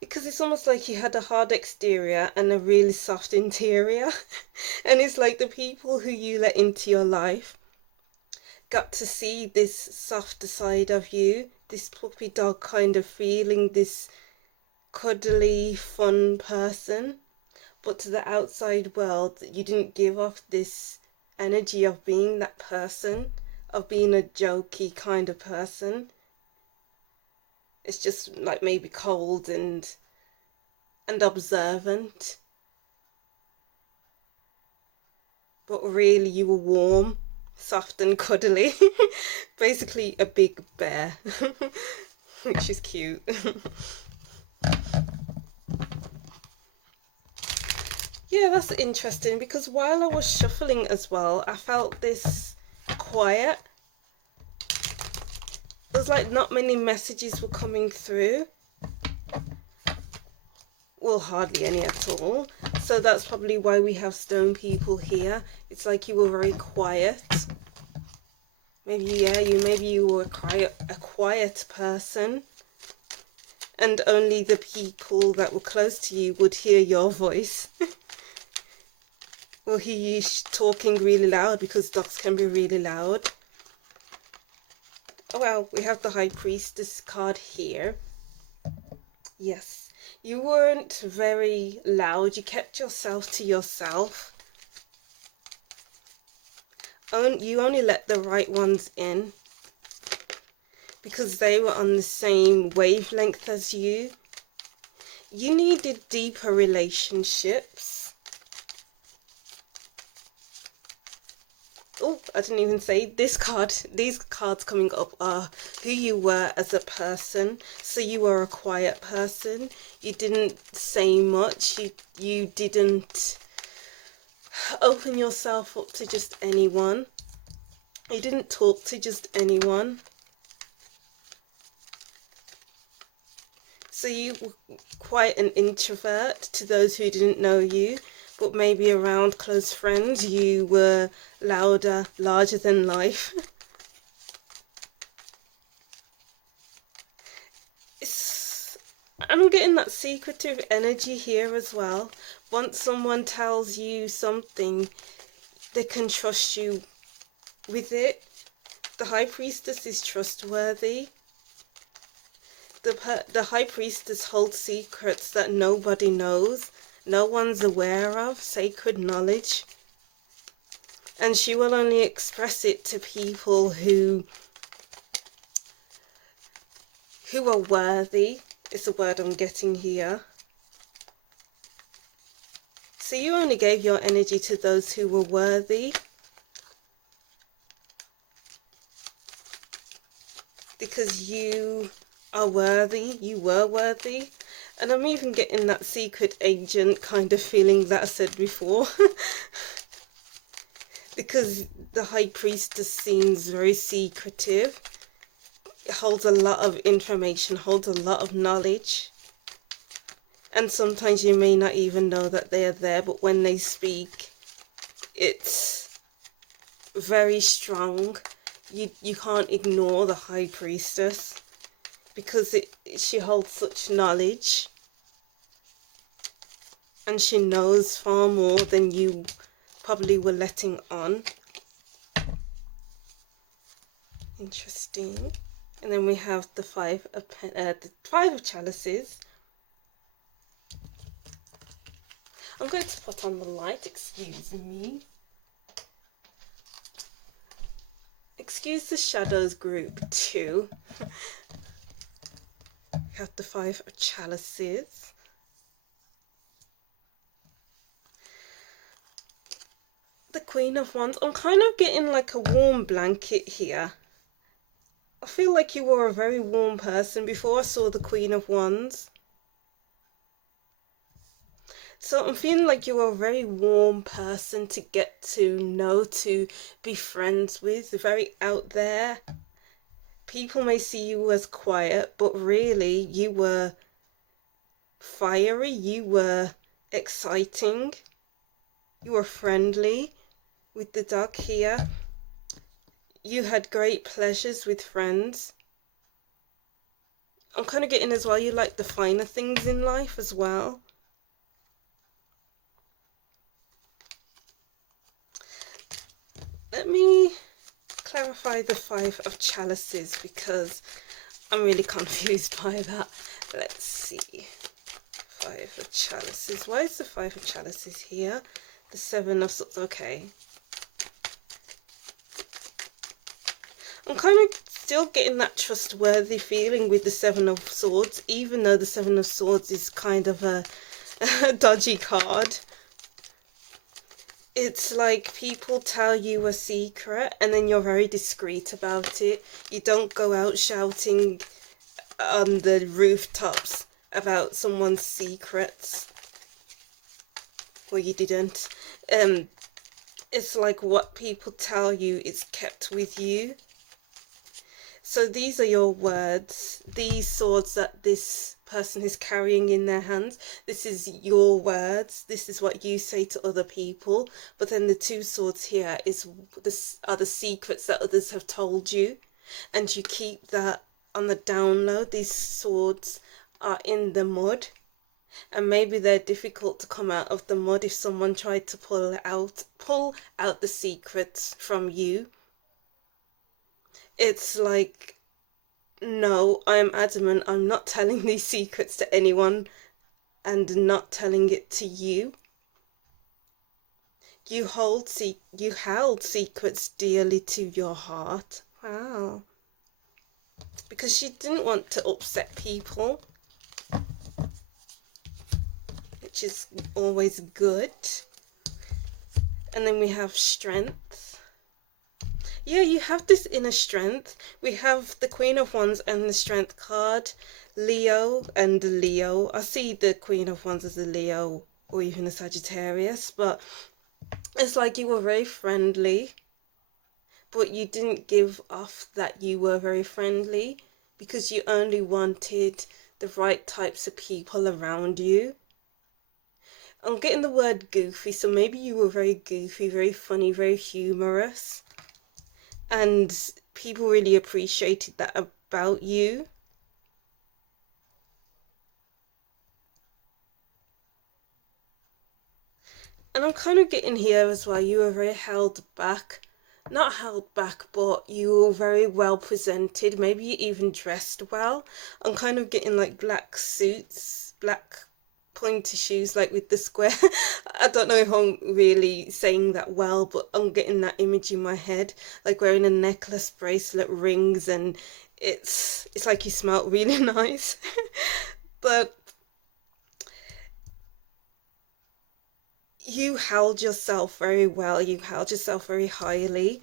Because it's almost like you had a hard exterior and a really soft interior. And it's like the people who you let into your life got to see this softer side of you, this puppy dog kind of feeling, this cuddly, fun person. But to the outside world, you didn't give off this energy of being that person, of being a jokey kind of person. It's just like maybe cold and observant. But really you were warm, soft and cuddly. Basically a big bear. Which is cute. Yeah, that's interesting because while I was shuffling as well, I felt this quiet. There's like not many messages were coming through. Well, hardly any at all. So that's probably why we have stone people here. It's like you were very quiet. Maybe, yeah, maybe you were a quiet person, and only the people that were close to you would hear your voice. Or hear you talking really loud, because dogs can be really loud. Oh well, we have the High Priestess card here. Yes, you weren't very loud. You kept yourself to yourself. You only let the right ones in because they were on the same wavelength as you. You needed deeper relationships. Oh, I didn't even say this card. These cards coming up are who you were as a person. So you were a quiet person. You didn't say much. You didn't open yourself up to just anyone. You didn't talk to just anyone. So you were quite an introvert to those who didn't know you, but maybe around close friends you were louder, larger than life. I'm getting that secretive energy here as well. Once someone tells you something, they can trust you with it. The High Priestess is trustworthy. The High Priestess holds secrets that nobody knows, no one's aware of, sacred knowledge. And she will only express it to people who are worthy, is the word I'm getting here. So you only gave your energy to those who were worthy. Because you are worthy, you were worthy. And I'm even getting that secret agent kind of feeling that I said before. Because the High Priestess seems very secretive. It holds a lot of information, holds a lot of knowledge. And sometimes you may not even know that they are there, but when they speak, it's very strong. You can't ignore the High Priestess because she holds such knowledge, and she knows far more than you probably were letting on. Interesting. And then we have the Five of Chalices. I'm going to put on the light, excuse me. Excuse the shadows group too. We have the Five of Chalices. The Queen of Wands. I'm kind of getting like a warm blanket here. I feel like you were a very warm person before I saw the Queen of Wands. So I'm feeling like you are a very warm person to get to know, to be friends with, very out there. People may see you as quiet, but really you were fiery, you were exciting, you were friendly with the dog here. You had great pleasures with friends. I'm kind of getting as well, you like the finer things in life as well. Let me clarify the Five of Chalices because I'm really confused by that. Let's see. Five of Chalices. Why is the Five of Chalices here? The Seven of Swords. Okay. I'm kind of still getting that trustworthy feeling with the Seven of Swords, even though the Seven of Swords is kind of a dodgy card. It's like people tell you a secret and then you're very discreet about it. You don't go out shouting on the rooftops about someone's secrets. Well, you didn't. It's like what people tell you is kept with you. So these are your words, these swords that this person is carrying in their hands. This is your words. This is what you say to other people. But then the two swords here are the secrets that others have told you, and you keep that on the down low. These swords are in the mud, and maybe they're difficult to come out of the mud if someone tried to pull out the secrets from you. It's like, no, I am adamant, I'm not telling these secrets to anyone, and not telling it to you. You held secrets dearly to your heart. Wow. Because you didn't want to upset people, which is always good. And then we have strength. Yeah, you have this inner strength. We have the Queen of Wands and the Strength card. Leo and Leo. I see the Queen of Wands as a Leo or even a Sagittarius, but it's like you were very friendly, but you didn't give off that you were very friendly because you only wanted the right types of people around you. I'm getting the word goofy, so maybe you were very goofy, very funny, very humorous, and people really appreciated that about you. And I'm kind of getting here as well, you were very held back. Not held back, but you were very well presented. Maybe you even dressed well. I'm kind of getting like black suits, black pointy shoes, like with the square. I don't know if I'm really saying that well, but I'm getting that image in my head, like wearing a necklace, bracelet, rings, and it's like you smelled really nice. But you held yourself very well, you held yourself very highly.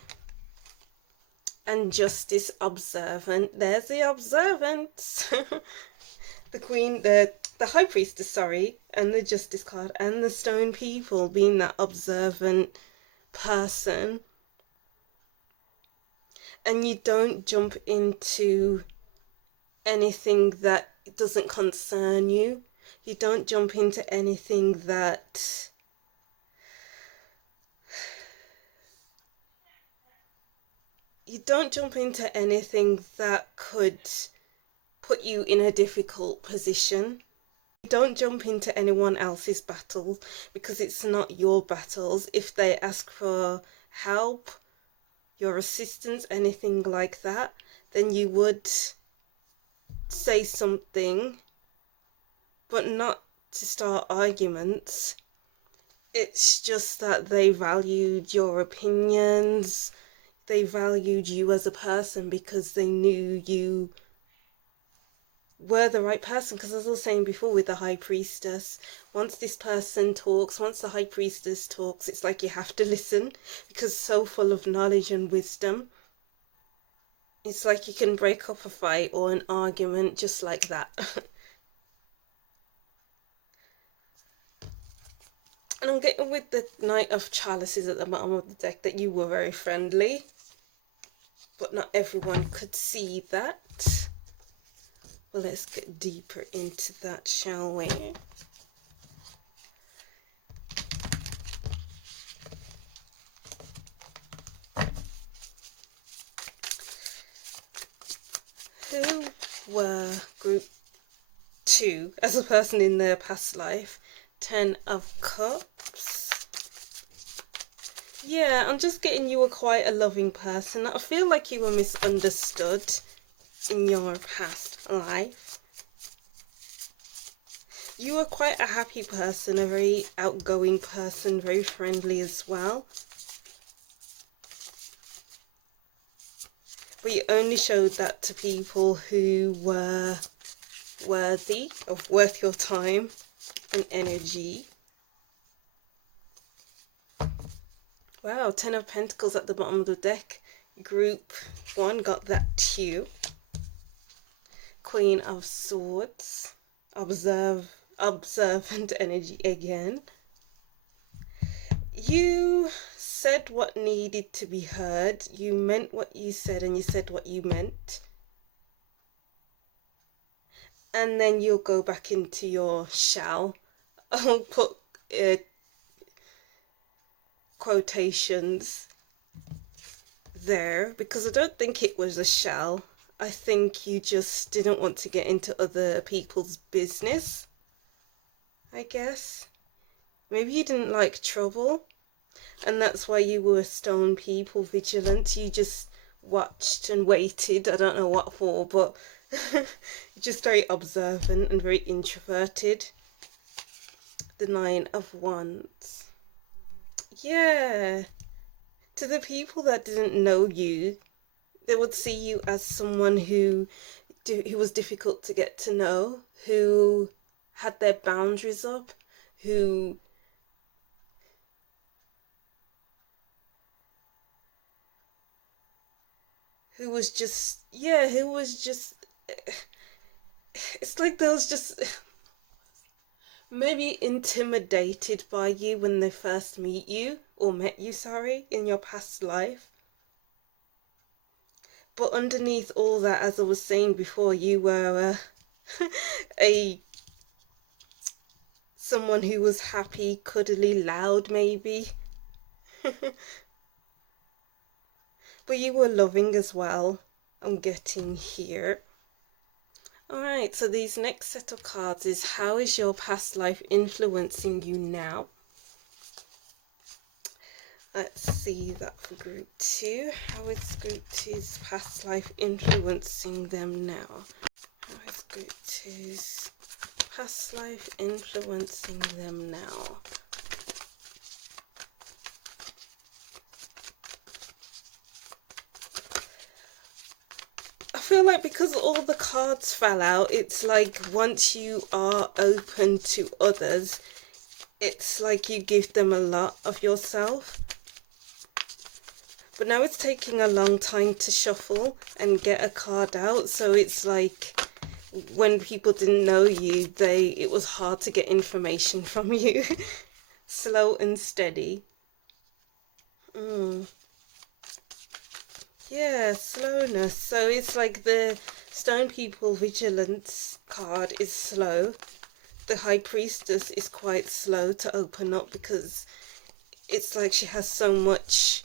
And justice, observant. There's the observant. The queen, the high priestess, sorry, and the justice card, and the stone people being that observant person. And you don't jump into anything that doesn't concern you. You don't jump into anything that could put you in a difficult position. You don't jump into anyone else's battles because it's not your battles. If they ask for help, your assistance, anything like that, then you would say something, but not to start arguments. It's just that they valued your opinions, they valued you as a person because they knew you were the right person. Because as I was saying before with the high priestess, once this person talks, once the high priestess talks, it's like you have to listen because so full of knowledge and wisdom. It's like you can break up a fight or an argument just like that. And I'm getting with the Knight of Chalices at the bottom of the deck that you were very friendly, but not everyone could see that. Well, let's get deeper into that, shall we? Who were group 2 as a person in their past life? 10 of Cups. Yeah, I'm just getting you were quite a loving person. I feel like you were misunderstood in your past life. You were quite a happy person, a very outgoing person, very friendly as well. But you only showed that to people who were worth your time and energy. Wow, 10 of Pentacles at the bottom of the deck. Group 1 got that too. Queen of Swords. Observant energy again. You said what needed to be heard. You meant what you said and you said what you meant. and then you'll go back into your shell. I'll put quotations there because I don't think it was a shell. I think you just didn't want to get into other people's business, I guess. Maybe you didn't like trouble, and that's why you were stone people vigilant. You just watched and waited. I don't know what for, but just very observant and very introverted. The Nine of Wands. Yeah. To the people that didn't know you, they would see you as someone who was difficult to get to know, who had their boundaries up, who was just, yeah, who was just, it's like they was just maybe intimidated by you when they first meet you, or met you, sorry, in your past life. But underneath all that, as I was saying before, you were a someone who was happy, cuddly, loud, maybe. But you were loving as well, I'm getting here. Alright, so these next set of cards is how is your past life influencing you now? Let's see that for group 2. How is group 2's past life influencing them now? How is group 2's past life influencing them now? I feel like because all the cards fell out, it's like once you are open to others, it's like you give them a lot of yourself. But now it's taking a long time to shuffle and get a card out, so it's like when people didn't know you, it was hard to get information from you. Slow and steady. Yeah, slowness. So it's like the Stone People Vigilance card is slow. The High Priestess is quite slow to open up because it's like she has so much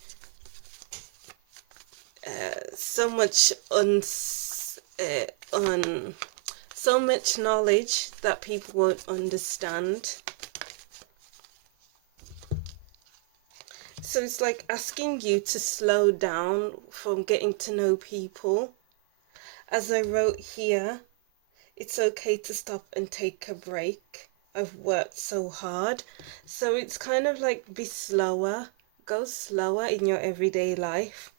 so much knowledge that people won't understand. So it's like asking you to slow down from getting to know people. As I wrote here, it's okay to stop and take a break. I've worked so hard. So it's kind of like be slower. Go slower in your everyday life.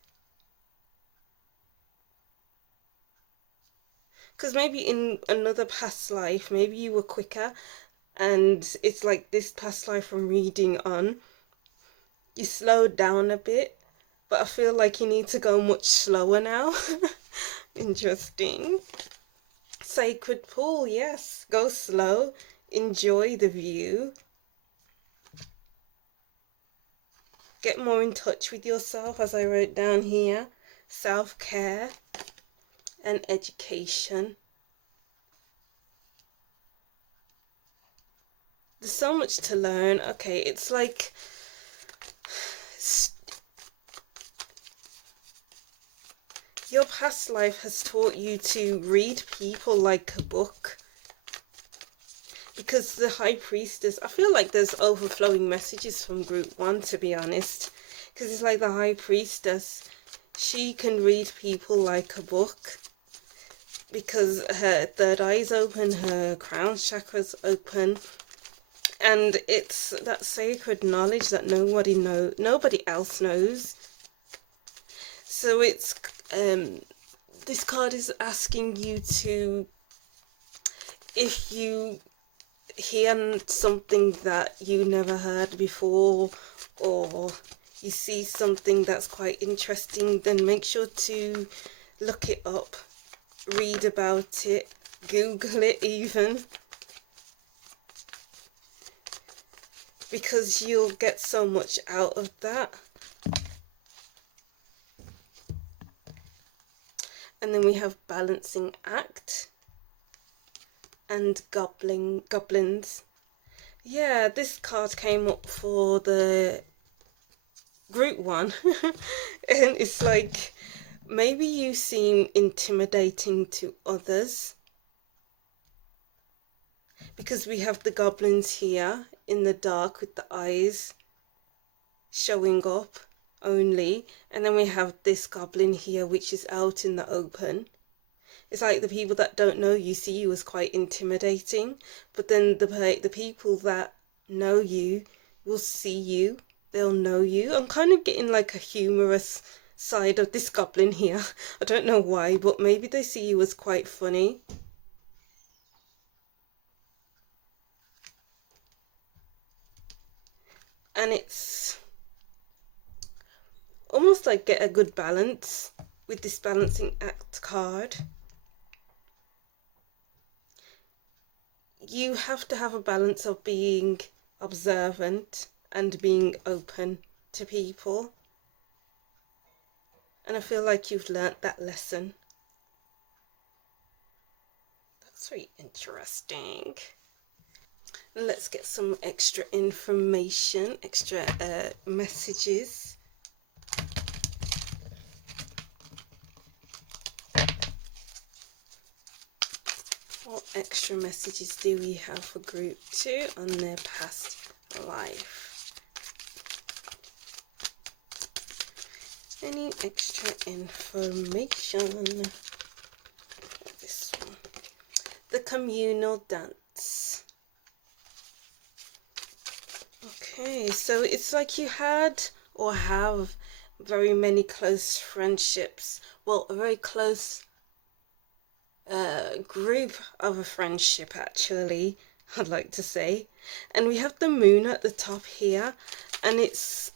Because maybe in another past life, maybe you were quicker, and it's like this past life from reading on, you slowed down a bit, but I feel like you need to go much slower now. Interesting. Sacred Pool, yes. Go slow. Enjoy the view. Get more in touch with yourself, as I wrote down here. Self-care and education. There's so much to learn. Okay, it's like your past life has taught you to read people like a book. Because the High Priestess, I feel like there's overflowing messages from group 1, to be honest. Because it's like the High Priestess, she can read people like a book. Because her third eye is open, her crown chakra's open. And it's that sacred knowledge that nobody else knows. So it's this card is asking you to, if you hear something that you never heard before, or you see something that's quite interesting, then make sure to look it up, read about it, Google it even, because you'll get so much out of that. And then we have Balancing Act. and goblins. Yeah, this card came up for the group one. And it's like, maybe you seem intimidating to others because we have the goblins here in the dark with the eyes showing up only, and then we have this goblin here which is out in the open. It's like the people that don't know you see you as quite intimidating, but then the people that know you will see you, they'll know you. I'm kind of getting like a humorous side of this goblin here. I don't know why, but maybe they see you as quite funny. And it's almost like get a good balance with this balancing act card. You have to have a balance of being observant and being open to people. And I feel like you've learnt that lesson. That's very interesting. Let's get some extra information, extra messages. What extra messages do we have for group 2 on their past life? Any extra information? This one. The communal dance. Okay, so it's like you had or have very many close friendships. Well, a very close group of a friendship, actually, I'd like to say. And we have the moon at the top here, and it's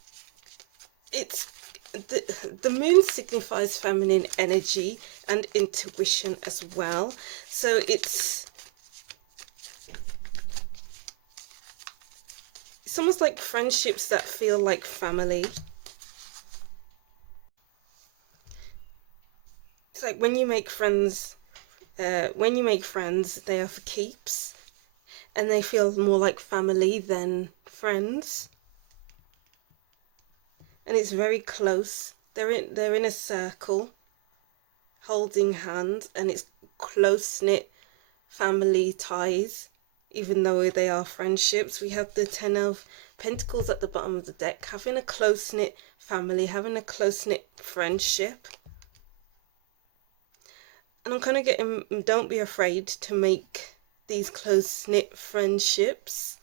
the moon signifies feminine energy and intuition as well. So it's almost like friendships that feel like family. It's like when you make friends, they are for keeps, and they feel more like family than friends. And it's very close. They're in a circle, holding hands, and it's close-knit family ties, even though they are friendships. We have the 10 of Pentacles at the bottom of the deck, having a close-knit family, having a close-knit friendship. And I'm kind of getting, don't be afraid to make these close-knit friendships,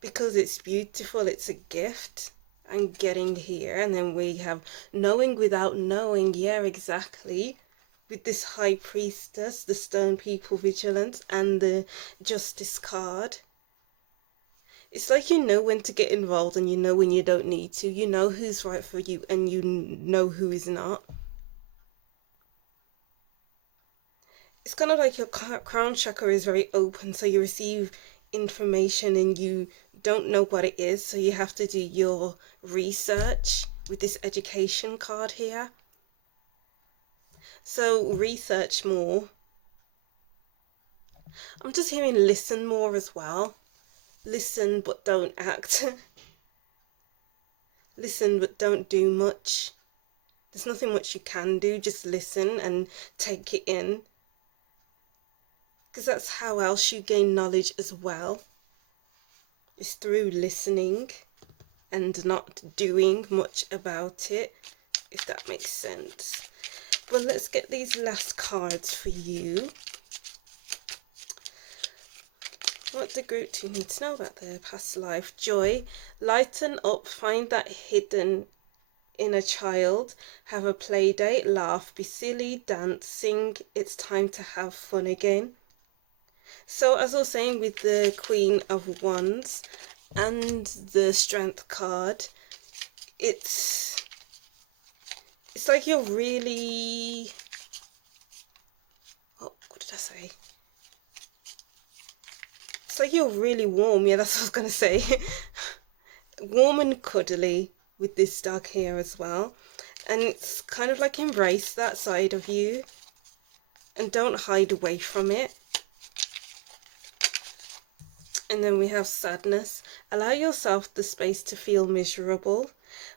because it's beautiful, it's a gift. I'm getting here. And then we have knowing without knowing. Yeah, exactly. With this High Priestess, the Stone People Vigilance, and the Justice card. It's like you know when to get involved and you know when you don't need to. You know who's right for you and you know who is not. It's kind of like your crown chakra is very open, so you receive information and you don't know what it is, so you have to do your research with this education card here. So research more. I'm just hearing listen more as well. Listen but don't act. Listen but don't do much. There's nothing much you can do, just listen and take it in. Because that's how else you gain knowledge as well. It's through listening and not doing much about it, if that makes sense. Well, let's get these last cards for you. What the group do you need to know about their past life? Joy. Lighten up. Find that hidden inner child. Have a play date. Laugh. Be silly. Dance. Sing. It's time to have fun again. So as I was saying with the Queen of Wands and the Strength card, it's like you're really... Oh, what did I say? It's like you're really warm. Yeah, that's what I was going to say. Warm and cuddly with this dark hair as well. And it's kind of like embrace that side of you. and don't hide away from it. And then we have sadness. Allow yourself the space to feel miserable.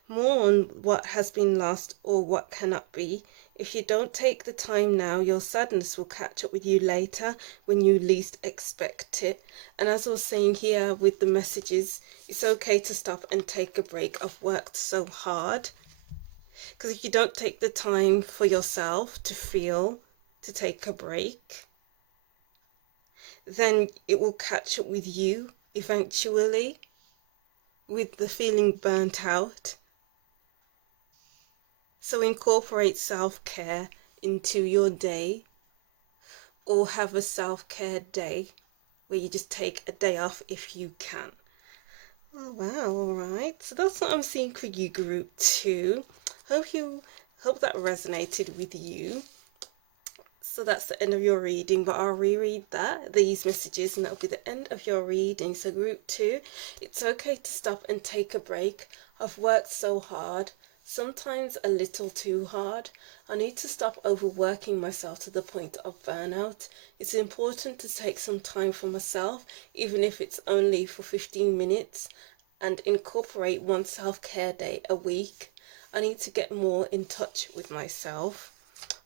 Mourn what has been lost or what cannot be. If you don't take the time now, your sadness will catch up with you later when you least expect it. And as I was saying here with the messages, it's okay to stop and take a break. I've worked so hard. Because if you don't take the time for yourself to feel, to take a break, then it will catch up with you eventually with the feeling burnt out. So incorporate self-care into your day, or have a self-care day where you just take a day off if you can. Oh wow, alright. So that's what I'm seeing for you, group 2. Hope that resonated with you. So that's the end of your reading, but I'll reread these messages, and that'll be the end of your reading. So group 2, it's okay to stop and take a break. I've worked so hard, sometimes a little too hard. I need to stop overworking myself to the point of burnout. It's important to take some time for myself, even if it's only for 15 minutes, and incorporate one self-care day a week. I need to get more in touch with myself.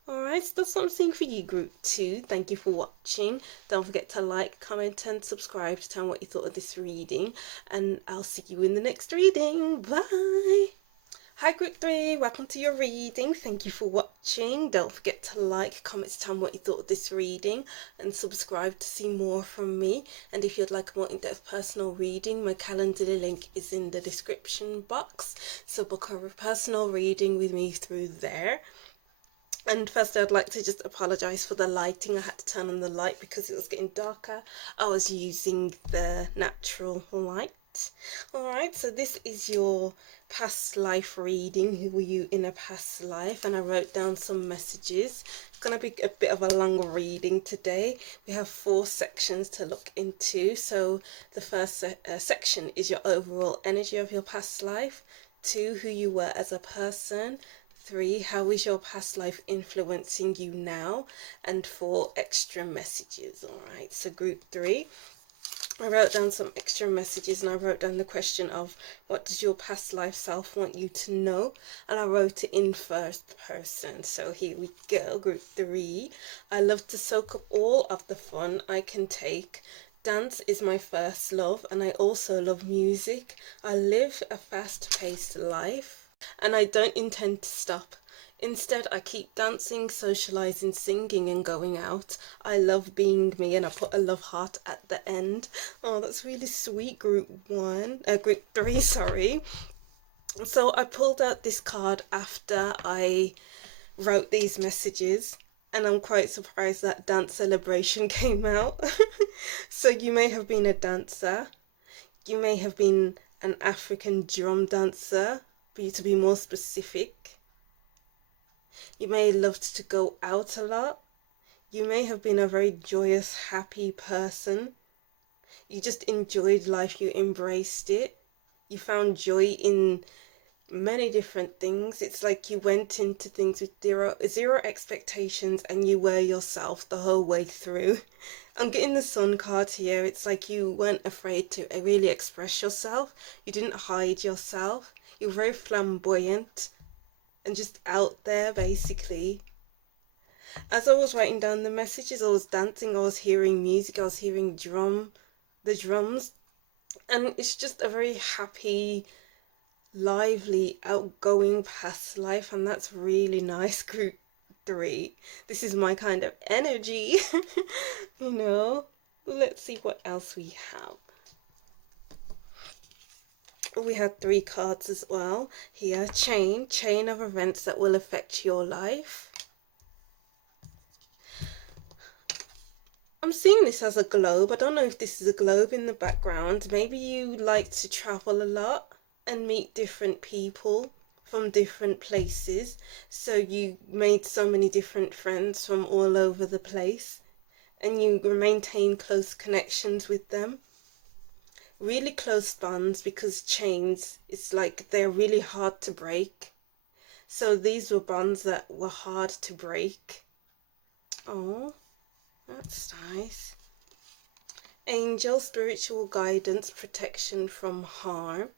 Alright, so that's what I'm seeing for you, group 2. Thank you for watching. Don't forget to like, comment and subscribe to tell me what you thought of this reading. And I'll see you in the next reading. Bye! Hi group 3, welcome to your reading. Thank you for watching. Don't forget to like, comment to tell me what you thought of this reading. And subscribe to see more from me. And if you'd like a more in-depth personal reading, my Calendly link is in the description box. So book a personal reading with me through there. And first I'd like to just apologise for the lighting. I had to turn on the light because it was getting darker. I was using the natural light. Alright, so this is your past life reading. Who were you in a past life? And I wrote down some messages. It's going to be a bit of a long reading today. We have 4 sections to look into. So the first section is your overall energy of your past life. 2, who you were as a person. 3, how is your past life influencing you now? And 4, extra messages. Alright, so group 3, I wrote down some extra messages, and I wrote down the question of what does your past life self want you to know, and I wrote it in first person. So here we go, group 3. I love to soak up all of the fun I can take. Dance is my first love, and I also love music. I live a fast-paced life, and I don't intend to stop. Instead, I keep dancing, socializing, singing and going out. I love being me, and I put a love heart at the end. Oh, that's really sweet, group 3, sorry. So I pulled out this card after I wrote these messages, and I'm quite surprised that Dance Celebration came out. So you may have been a dancer. You may have been an African drum dancer, for you to be more specific. You may have loved to go out a lot. You may have been a very joyous, happy person. You just enjoyed life, you embraced it. You found joy in many different things. It's like you went into things with zero expectations, and you were yourself the whole way through. I'm getting the Sun card here. It's like you weren't afraid to really express yourself. You didn't hide yourself. You were very flamboyant and just out there, basically. As I was writing down the messages, I was dancing, I was hearing music, I was hearing the drums, and it's just a very happy, lively, outgoing past life, and that's really nice, group 3. This is my kind of energy. You know. Let's see what else we have. We had 3 cards as well here. Chain of events that will affect your life. I'm seeing this as a globe. I don't know if this is a globe in the background. Maybe you like to travel a lot and meet different people from different places. So you made so many different friends from all over the place, and you maintain close connections with them. Really close bonds, because chains, it's like they're really hard to break. So these were bonds that were hard to break. Oh, that's nice. Angel, spiritual guidance, protection from harm.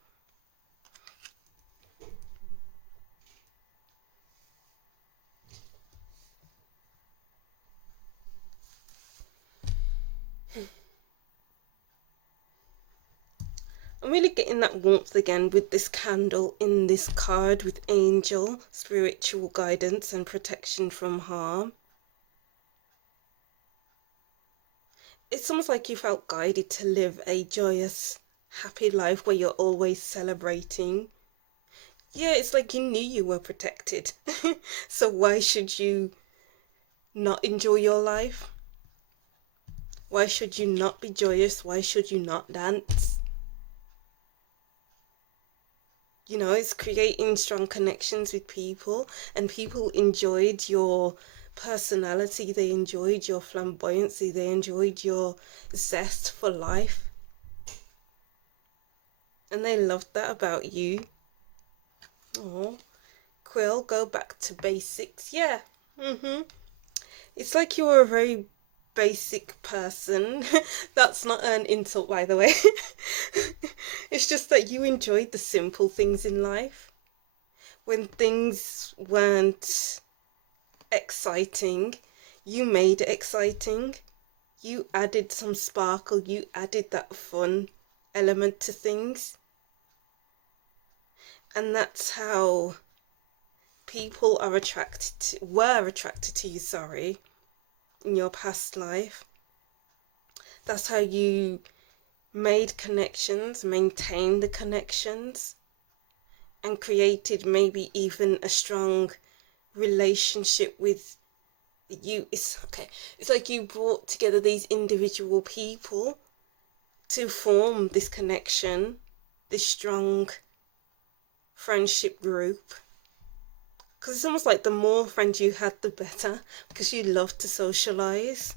I'm really getting that warmth again with this candle in this card with angel, spiritual guidance and protection from harm. It's almost like you felt guided to live a joyous, happy life where you're always celebrating. Yeah, it's like you knew you were protected. So why should you not enjoy your life? Why should you not be joyous? Why should you not dance? You know, it's creating strong connections with people, and people enjoyed your personality, they enjoyed your flamboyancy, they enjoyed your zest for life, and they loved that about you. Oh, Quill, go back to basics. Yeah. It's like you were a very basic person. That's not an insult, by the way. It's just that you enjoyed the simple things in life. When things weren't exciting, you made it exciting. You added some sparkle, you added that fun element to things. And that's how people were attracted to you, sorry, in your past life. That's how you made connections, maintained the connections, and created maybe even a strong relationship with you. It's like you brought together these individual people to form this connection, this strong friendship group. Because it's almost like the more friends you had, the better, because you love to socialize.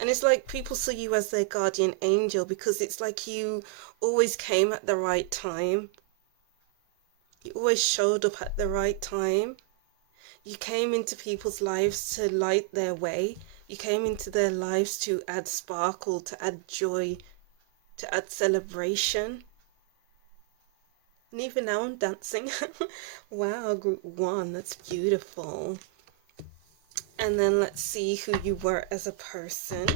And it's like people saw you as their guardian angel, because it's like you always came at the right time. You always showed up at the right time. You came into people's lives to light their way. You came into their lives to add sparkle, to add joy, to add celebration. And even now I'm dancing. Wow, group 1, that's beautiful. And then let's see who you were as a person.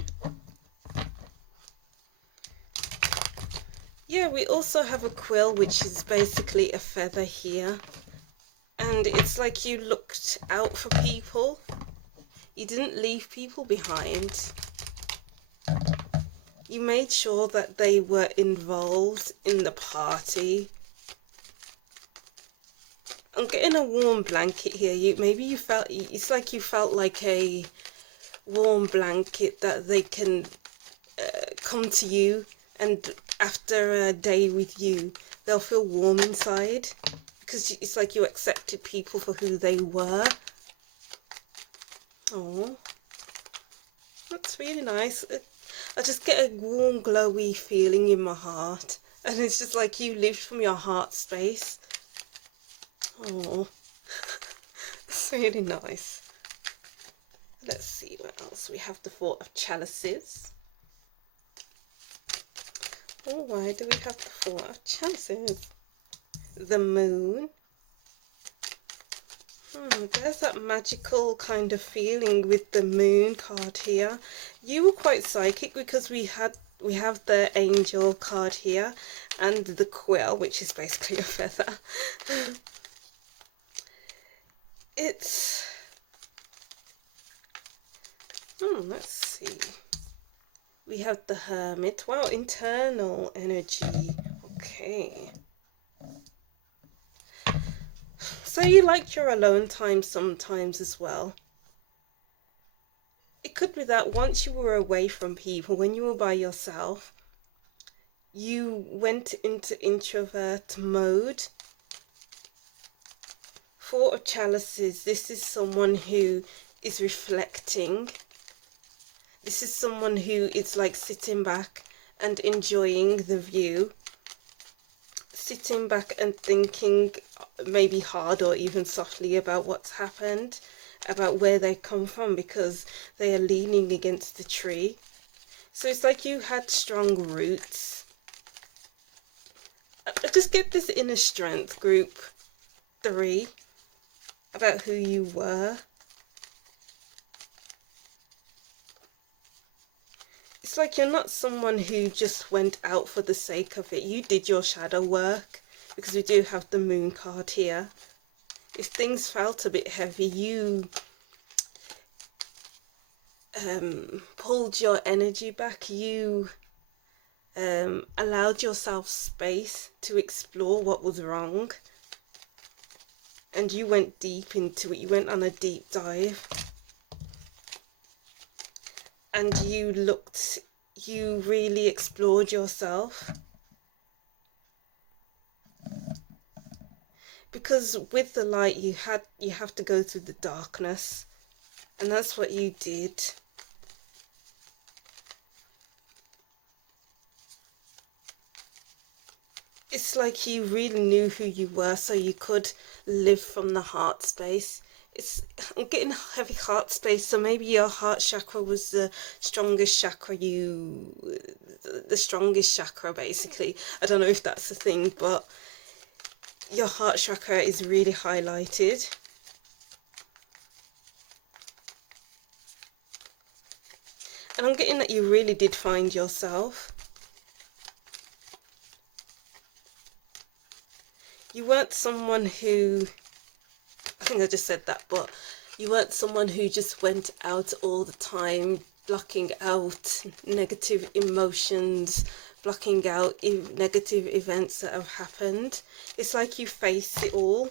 Yeah, we also have a quill, which is basically a feather here. And it's like you looked out for people. You didn't leave people behind. You made sure that they were involved in the party. I'm getting a warm blanket here. Maybe you felt, it's like you felt like a warm blanket that they can come to you, and after a day with you, they'll feel warm inside, because it's like you accepted people for who they were. Oh, that's really nice. I just get a warm, glowy feeling in my heart, and it's just like you lived from your heart space. Oh, that's really nice. Let's see what else we have. The Four of Chalices. Oh, why do we have the Four of Chalices? The Moon. There's that magical kind of feeling with the Moon card here. You were quite psychic, because we have the Angel card here and the Quill, which is basically a feather. It's let's see. We have the Hermit. Wow, internal energy. Okay. So you like your alone time sometimes as well. It could be that once you were away from people, when you were by yourself, you went into introvert mode. Four of Chalices, this is someone who is reflecting. This is someone who is like sitting back and enjoying the view. sitting back and thinking maybe hard or even softly about what's happened, about where they come from, because they are leaning against the tree. So it's like you had strong roots. I just get this inner strength, group 3, about who you were. It's like you're not someone who just went out for the sake of it. You did your shadow work, because we do have the moon card here. If things felt a bit heavy, you pulled your energy back. You allowed yourself space to explore what was wrong. And you went deep into it. You went on a deep dive. And you really explored yourself. Because with the light you have to go through the darkness. And that's what you did. It's like you really knew who you were, so you could live from the heart space. I'm getting heavy heart space, so maybe your heart chakra was the strongest chakra the strongest chakra basically. I don't know if that's the thing, but your heart chakra is really highlighted. And I'm getting that you really did find yourself. You weren't someone who, I think I just said that, but you weren't someone who just went out all the time, blocking out negative emotions, blocking out negative events that have happened. It's like you face it all.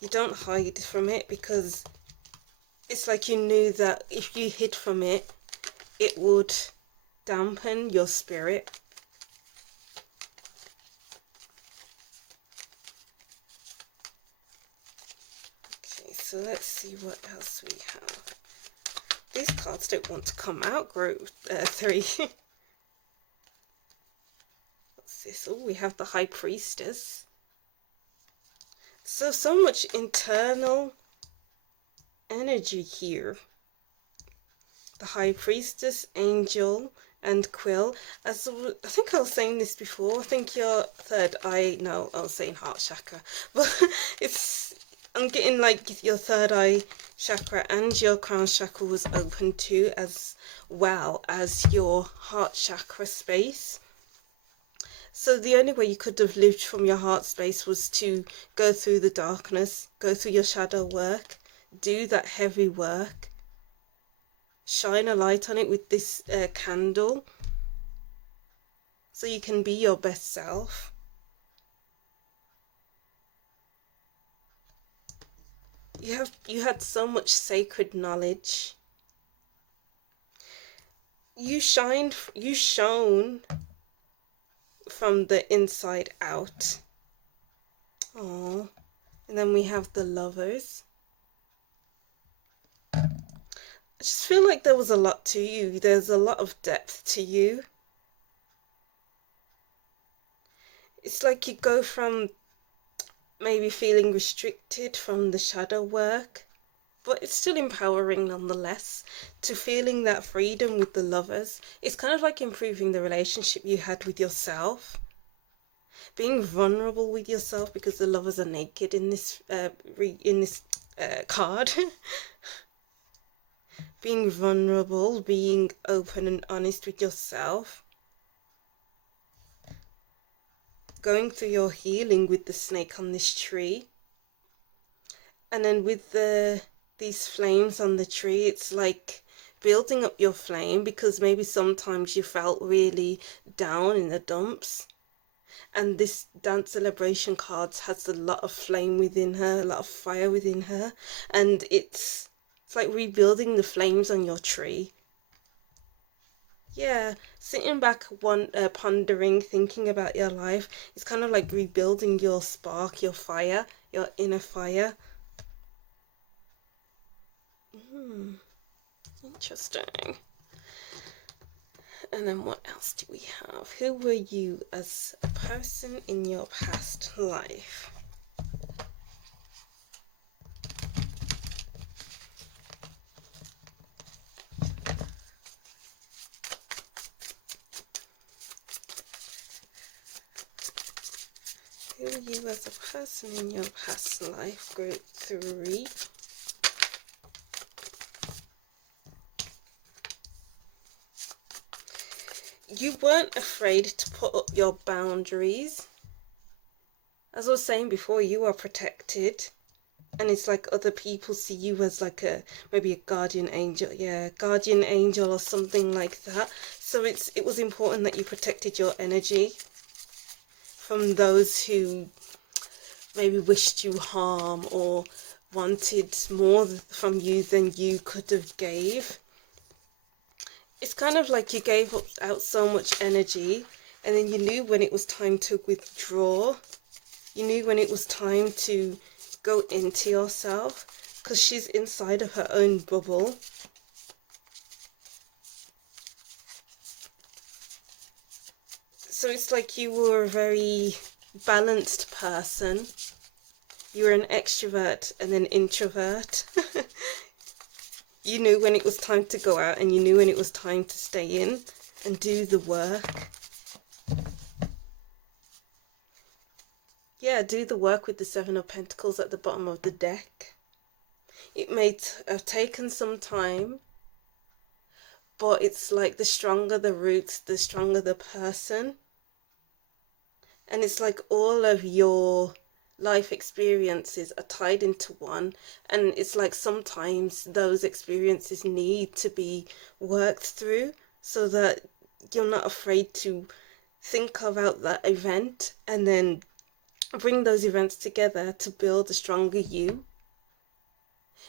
You don't hide from it, because it's like you knew that if you hid from it, it would dampen your spirit. So let's see what else we have. These cards don't want to come out, group 3. What's this? Oh, we have the High Priestess. So much internal energy here. The High Priestess, Angel, and Quill. I think I was saying this before. I think your third eye, no, I was saying heart chakra. But I'm getting like your third eye chakra and your crown chakra was open too, as well as your heart chakra space. So the only way you could have lived from your heart space was to go through the darkness, go through your shadow work, do that heavy work, shine a light on it with this candle, so you can be your best self. You had so much sacred knowledge. You shone from the inside out. Oh, and then we have the Lovers. I just feel like there was a lot to you. There's a lot of depth to you. It's like you go from maybe feeling restricted from the shadow work, but it's still empowering nonetheless, to feeling that freedom with the Lovers. It's kind of like improving the relationship you had with yourself, being vulnerable with yourself, because the Lovers are naked in this card. Being vulnerable, being open and honest with yourself, going through your healing with the snake on this tree. And then with these flames on the tree, it's like building up your flame, because maybe sometimes you felt really down in the dumps. And this Dance Celebration cards has a lot of flame within her, a lot of fire within her. And it's like rebuilding the flames on your tree. Yeah, sitting back, pondering, thinking about your life. It's kind of like rebuilding your spark, your fire, your inner fire. Interesting. And then what else do we have? Who were you as a person in your past life? Who were you as a person in your past life? Group 3. You weren't afraid to put up your boundaries. As I was saying before, you are protected. And it's like other people see you as like maybe a guardian angel. Yeah, guardian angel or something like that. So it was important that you protected your energy from those who maybe wished you harm or wanted more from you than you could have gave. It's kind of like you gave out so much energy, and then you knew when it was time to withdraw. You knew when it was time to go into yourself, because she's inside of her own bubble. So it's like you were a very balanced person. You were an extrovert and an introvert. You knew when it was time to go out, and you knew when it was time to stay in and do the work. Yeah, do the work with the 7 of Pentacles at the bottom of the deck. It may have taken some time, but it's like the stronger the roots, the stronger the person. And it's like all of your life experiences are tied into one, and it's like sometimes those experiences need to be worked through so that you're not afraid to think about that event and then bring those events together to build a stronger you,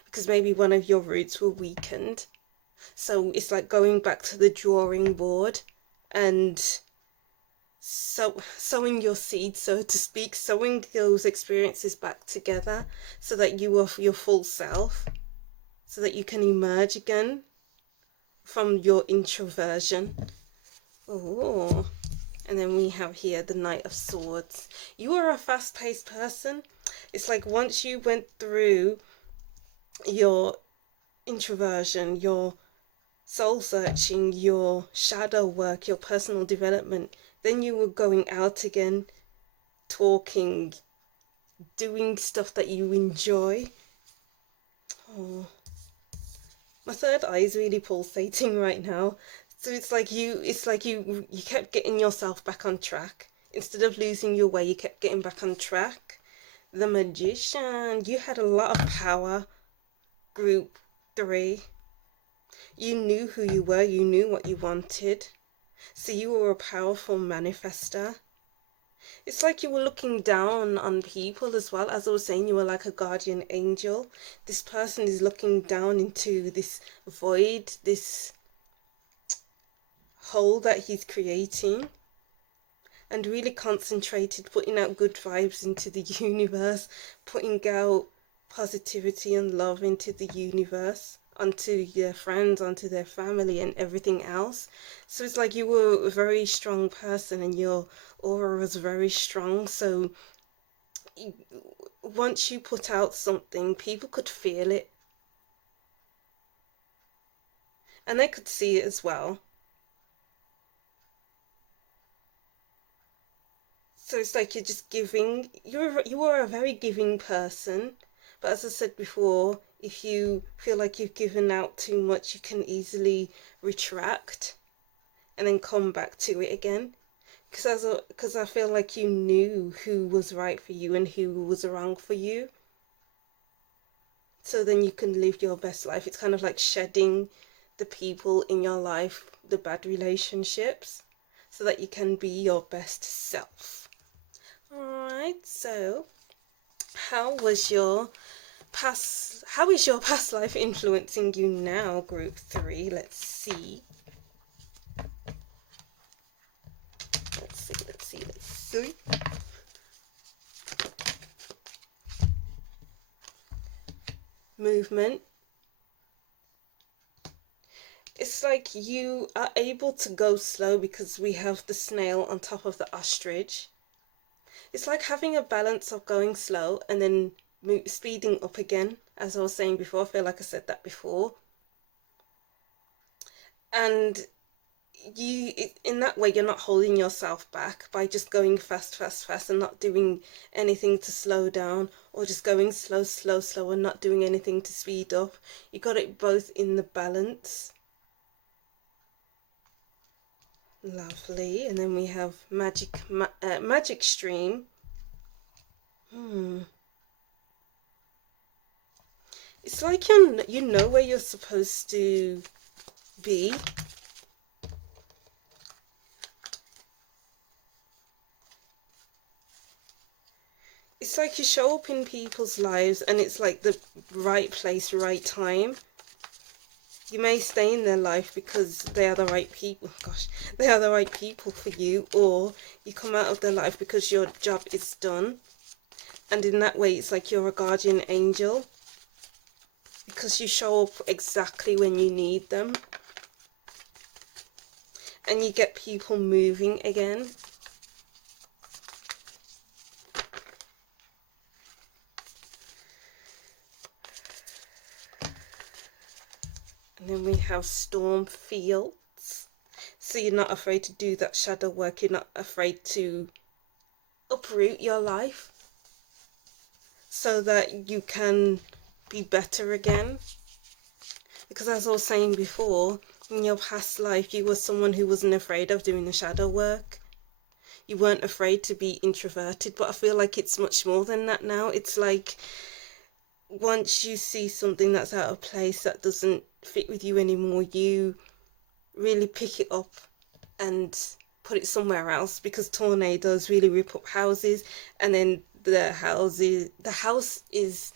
because maybe one of your roots were weakened. So it's like going back to the drawing board and sowing your seeds, so to speak, sowing those experiences back together so that you are your full self, so that you can emerge again from your introversion. Oh, and then we have here the Knight of Swords. You are a fast-paced person. It's like once you went through your introversion, your soul searching, your shadow work, your personal development, then you were going out again, talking, doing stuff that you enjoy. Oh, my third eye is really pulsating right now. So it's like you kept getting yourself back on track. Instead of losing your way, you kept getting back on track. The Magician, you had a lot of power. Group 3. You knew who you were, you knew what you wanted. So you were a powerful manifester. It's like you were looking down on people as well. As I was saying, you were like a guardian angel. This person is looking down into this void, this hole that he's creating, and really concentrated, putting out good vibes into the universe, putting out positivity and love into the universe, onto their friends, onto their family and everything else. So it's like you were a very strong person and your aura was very strong. So once you put out something, people could feel it and they could see it as well. So it's like you're just giving. You are a very giving person, but as I said before, if you feel like you've given out too much, you can easily retract and then come back to it again. Because I feel like you knew who was right for you and who was wrong for you. So then you can live your best life. It's kind of like shedding the people in your life, the bad relationships, so that you can be your best self. Alright, so how is your past life influencing you now, group 3? Let's see. Let's see. Movement. It's like you are able to go slow because we have the snail on top of the ostrich. It's like having a balance of going slow and then speeding up again. As I was saying before, I feel like I said that before. And in that way, you're not holding yourself back by just going fast, fast, fast and not doing anything to slow down, or just going slow, slow, slow and not doing anything to speed up. You got it both in the balance. Lovely. And then we have magic stream. It's like you know where you're supposed to be. It's like you show up in people's lives and it's like the right place, right time. You may stay in their life because they are the right people. Gosh, they are the right people for you, or you come out of their life because your job is done. And in that way, it's like you're a guardian angel because you show up exactly when you need them. And you get people moving again. And then we have storm fields. So you're not afraid to do that shadow work. You're not afraid to uproot your life so that you can be better again. Because as I was saying before, in your past life, you were someone who wasn't afraid of doing the shadow work. You weren't afraid to be introverted, but I feel like it's much more than that now. It's like once you see something that's out of place, that doesn't fit with you anymore, you really pick it up and put it somewhere else, because tornadoes really rip up houses, and then the house is,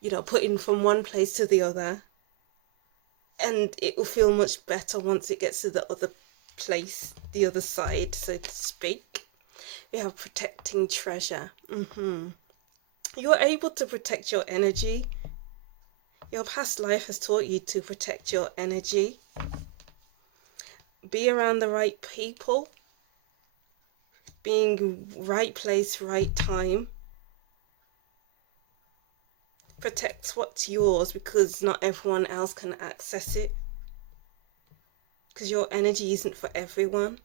you know, put in from one place to the other, and it will feel much better once it gets to the other place, the other side, so to speak. We have protecting treasure. You're able to protect your energy. Your past life has taught you to protect your energy. Be around the right people. Being right place, right time. Protect what's yours, because not everyone else can access it. Because your energy isn't for everyone.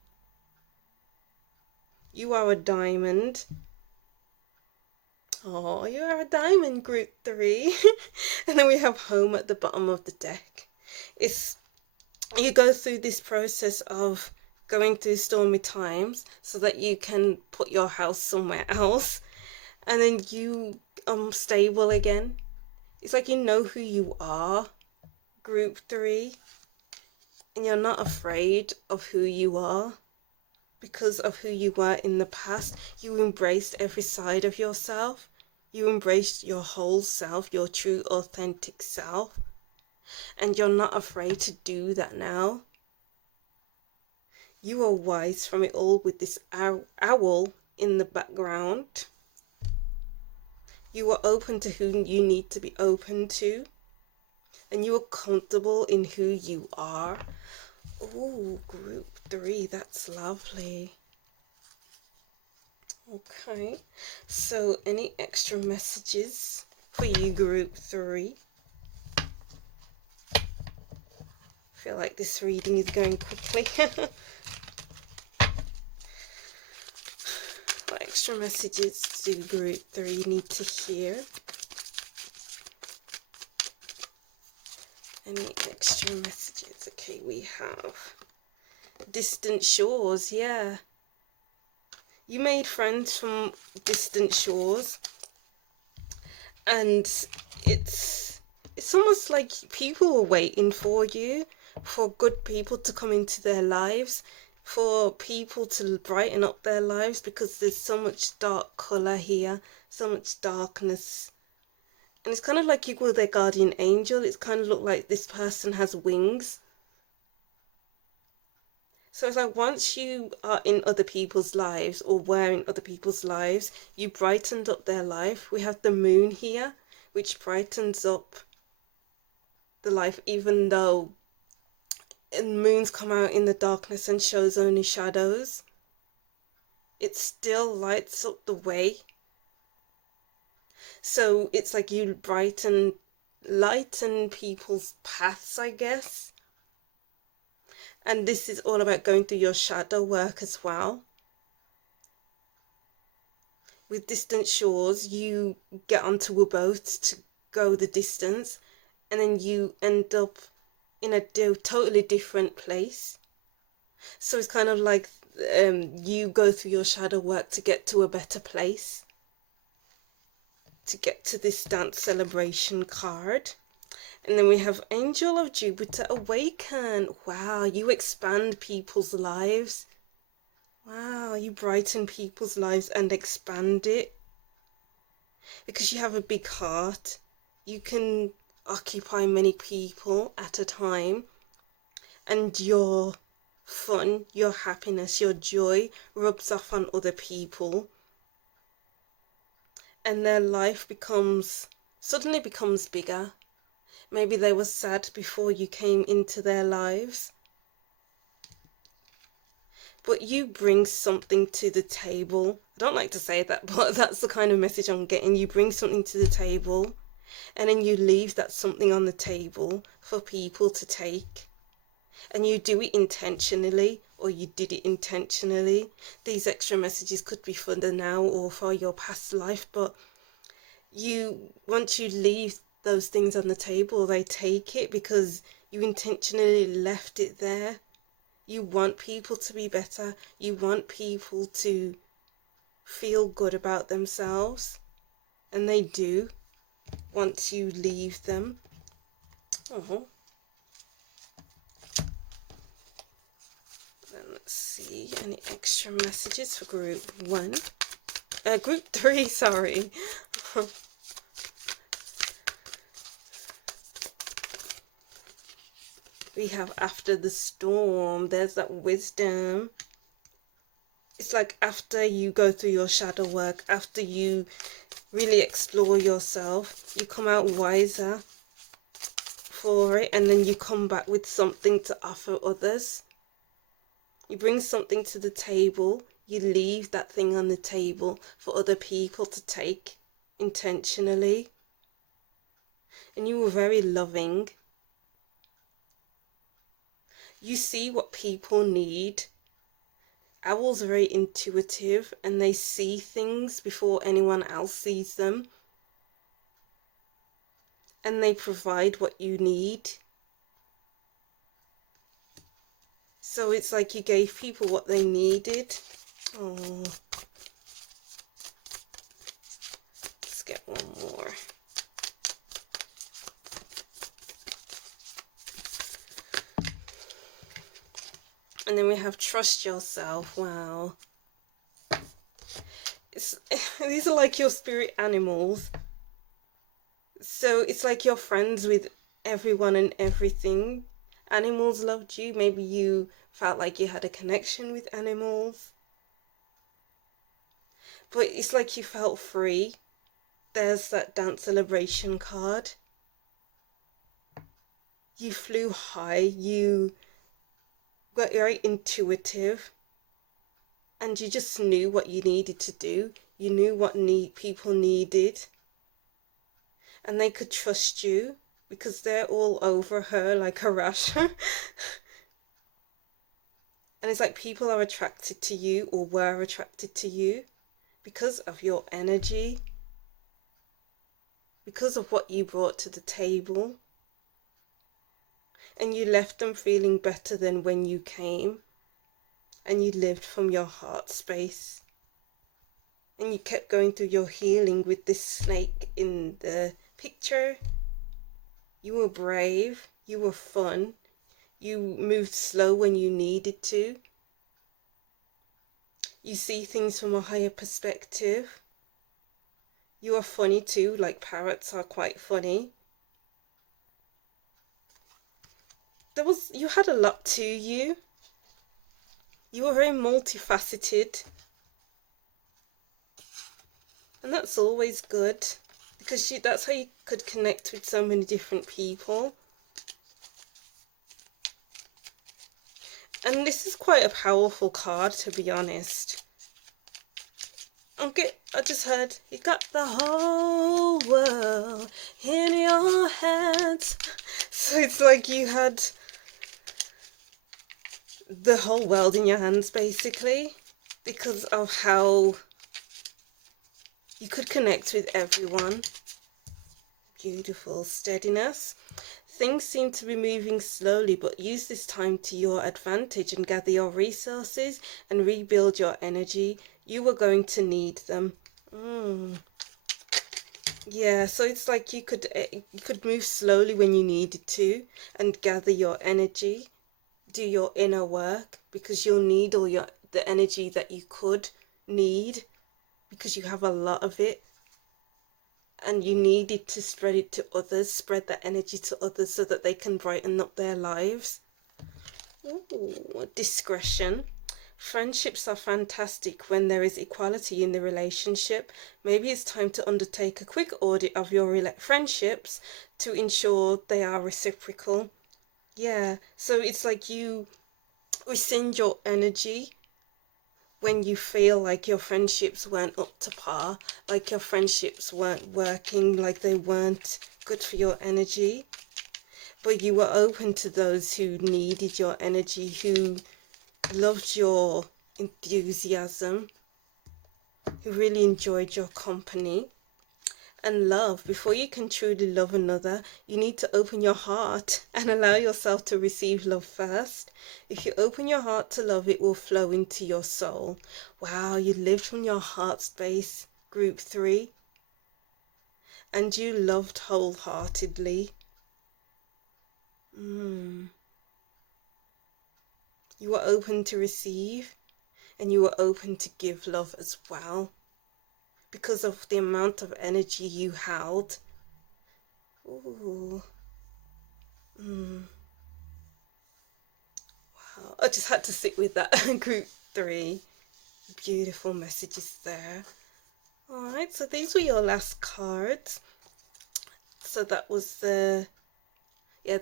You are a diamond. Oh, you are a diamond, group 3. And then we have home at the bottom of the deck. You go through this process of going through stormy times so that you can put your house somewhere else, and then you stable again. It's like you know who you are, group 3, and you're not afraid of who you are because of who you were in the past. You embraced every side of yourself. You embraced your whole self, your true authentic self, and you're not afraid to do that now. You are wise from it all with this owl in the background. You are open to who you need to be open to, and you are comfortable in who you are. Oh, group 3, that's lovely. Okay, so any extra messages for you, group 3? I feel like this reading is going quickly. What extra messages do group 3 need to hear? Any extra messages? Okay, we have distant shores. Yeah, you made friends from distant shores, and it's almost like people were waiting for you, for good people to come into their lives, for people to brighten up their lives, because there's so much dark colour here, so much darkness. And it's kind of like you were their guardian angel. It's kind of looked like this person has wings. So it's like once you are in other people's lives, or were in other people's lives, you brightened up their life. We have the moon here, which brightens up the life, even though and moons come out in the darkness and shows only shadows, it still lights up the way. So it's like you lighten people's paths, I guess. And this is all about going through your shadow work as well. With distant shores, you get onto a boat to go the distance, and then you end up in a totally different place. So it's kind of like you go through your shadow work to get to a better place, to get to this dance celebration card. And then we have Angel of Jupiter Awaken. Wow, you expand people's lives. Wow, you brighten people's lives and expand it. Because you have a big heart, you can occupy many people at a time. And your fun, your happiness, your joy rubs off on other people. And their life suddenly becomes bigger. Maybe they were sad before you came into their lives. But you bring something to the table. I don't like to say that, but that's the kind of message I'm getting. You bring something to the table, and then you leave that something on the table for people to take. And you do it intentionally, or you did it intentionally. These extra messages could be for the now or for your past life, but once you leave those things on the table, they take it because you intentionally left it there. You want people to be better. You want people to feel good about themselves. And they do once you leave them. Oh. Then let's see, any extra messages for group 1? Group 3, sorry. We have After the Storm. There's that wisdom. It's like after you go through your shadow work, after you really explore yourself, you come out wiser for it, and then you come back with something to offer others. You bring something to the table, you leave that thing on the table for other people to take intentionally. And you were very loving. You see what people need. Owls are very intuitive and they see things before anyone else sees them. And they provide what you need. So it's like you gave people what they needed. Oh. Let's get one more. And then we have Trust Yourself. Wow. These are like your spirit animals. So it's like you're friends with everyone and everything. Animals loved you. Maybe you felt like you had a connection with animals. But it's like you felt free. There's that dance celebration card. You flew high. You got very intuitive. And you just knew what you needed to do. You knew what people needed. And they could trust you because they're all over her like a rash. And it's like people are attracted to you or were attracted to you because of your energy, because of what you brought to the table. And you left them feeling better than when you came. And you lived from your heart space. And you kept going through your healing with this snake in the picture. You were brave. You were fun. You moved slow when you needed to. You see things from a higher perspective. You are funny too, like parrots are quite funny. You had a lot to you. You were very multifaceted. And that's always good, because that's how you could connect with so many different people. And this is quite a powerful card, to be honest. Okay, I just heard you got the whole world in your hands. So it's like you had the whole world in your hands, basically, because of how you could connect with everyone. Beautiful steadiness. Things seem to be moving slowly, but use this time to your advantage and gather your resources and rebuild your energy. You were going to need them. Yeah, so it's like you could move slowly when you needed to and gather your energy, do your inner work, because you'll need all the energy that you could need, because you have a lot of it. And you needed to spread it to others, spread that energy to others so that they can brighten up their lives. Ooh, discretion. Friendships are fantastic when there is equality in the relationship. Maybe it's time to undertake a quick audit of your friendships to ensure they are reciprocal. Yeah, so it's like you rescind your energy when you feel like your friendships weren't up to par, like your friendships weren't working, like they weren't good for your energy, but you were open to those who needed your energy, who loved your enthusiasm, who really enjoyed your company. And love, before you can truly love another, you need to open your heart and allow yourself to receive love first. If you open your heart to love, it will flow into your soul. Wow, you lived from your heart space, group 3, and you loved wholeheartedly. You were open to receive, and you were open to give love as well, because of the amount of energy you held. Ooh. Wow. I just had to sit with that. Group 3. Beautiful messages there. Alright, so these were your last cards. So that was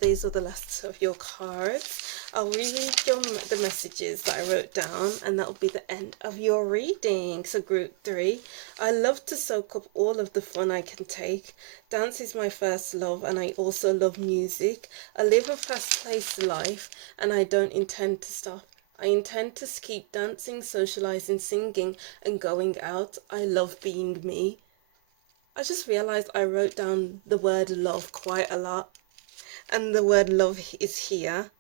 these are the last of your cards. I'll reread the messages that I wrote down, and that'll be the end of your reading. So group 3, I love to soak up all of the fun I can take. Dance is my first love, and I also love music. I live a fast-paced life, and I don't intend to stop. I intend to keep dancing, socializing, singing, and going out. I love being me. I just realized I wrote down the word love quite a lot. And the word love is here.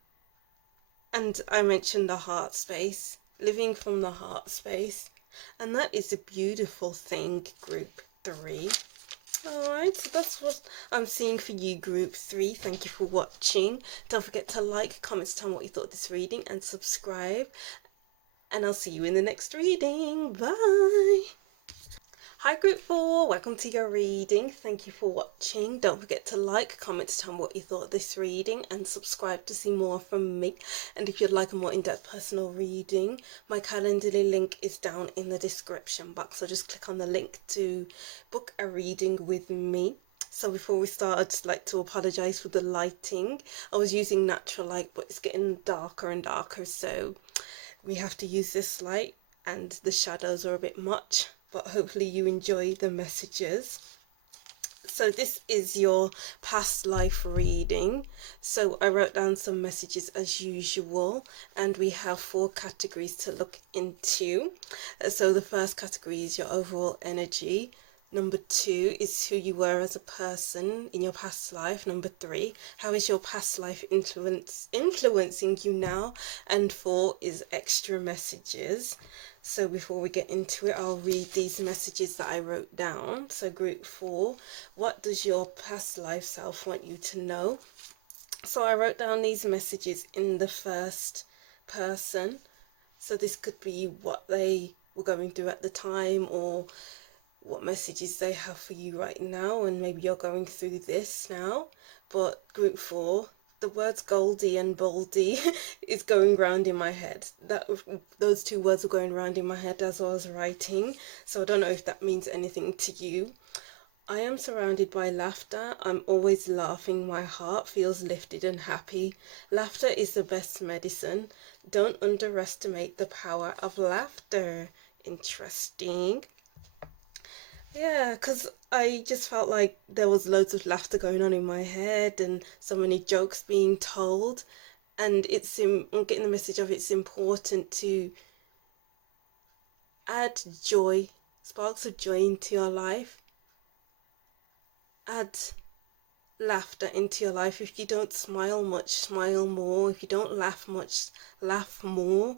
And I mentioned the heart space, living from the heart space. And that is a beautiful thing, group 3. Alright, so that's what I'm seeing for you, group 3. Thank you for watching. Don't forget to like, comment, tell me what you thought of this reading, and subscribe. And I'll see you in the next reading. Bye! Hi group 4, welcome to your reading. Thank you for watching. Don't forget to like, comment, tell me what you thought of this reading, and subscribe to see more from me. And if you'd like a more in-depth personal reading, my Calendly link is down in the description box, so just click on the link to book a reading with me. So before we start, I'd just like to apologise for the lighting. I was using natural light, but it's getting darker and darker, so we have to use this light, and the shadows are a bit much. But hopefully you enjoy the messages. So this is your past life reading. So I wrote down some messages as usual, and we have 4 categories to look into. So the first category is your overall energy. Number 2 is who you were as a person in your past life. Number 3, how is your past life influencing you now? And 4 is extra messages. So before we get into it, I'll read these messages that I wrote down. So group 4, what does your past life self want you to know? So I wrote down these messages in the first person. So this could be what they were going through at the time, or what messages they have for you right now, and maybe you're going through this now. But group 4, the words Goldie and Baldy is going round in my head. Those 2 words are going round in my head as I was writing, so I don't know if that means anything to you. I am surrounded by laughter. I'm always laughing. My heart feels lifted and happy. Laughter is the best medicine. Don't underestimate the power of laughter. Interesting. Yeah, because I just felt like there was loads of laughter going on in my head and so many jokes being told. And I'm getting the message of it's important to add joy, sparks of joy into your life. Add laughter into your life. If you don't smile much, smile more. If you don't laugh much, laugh more.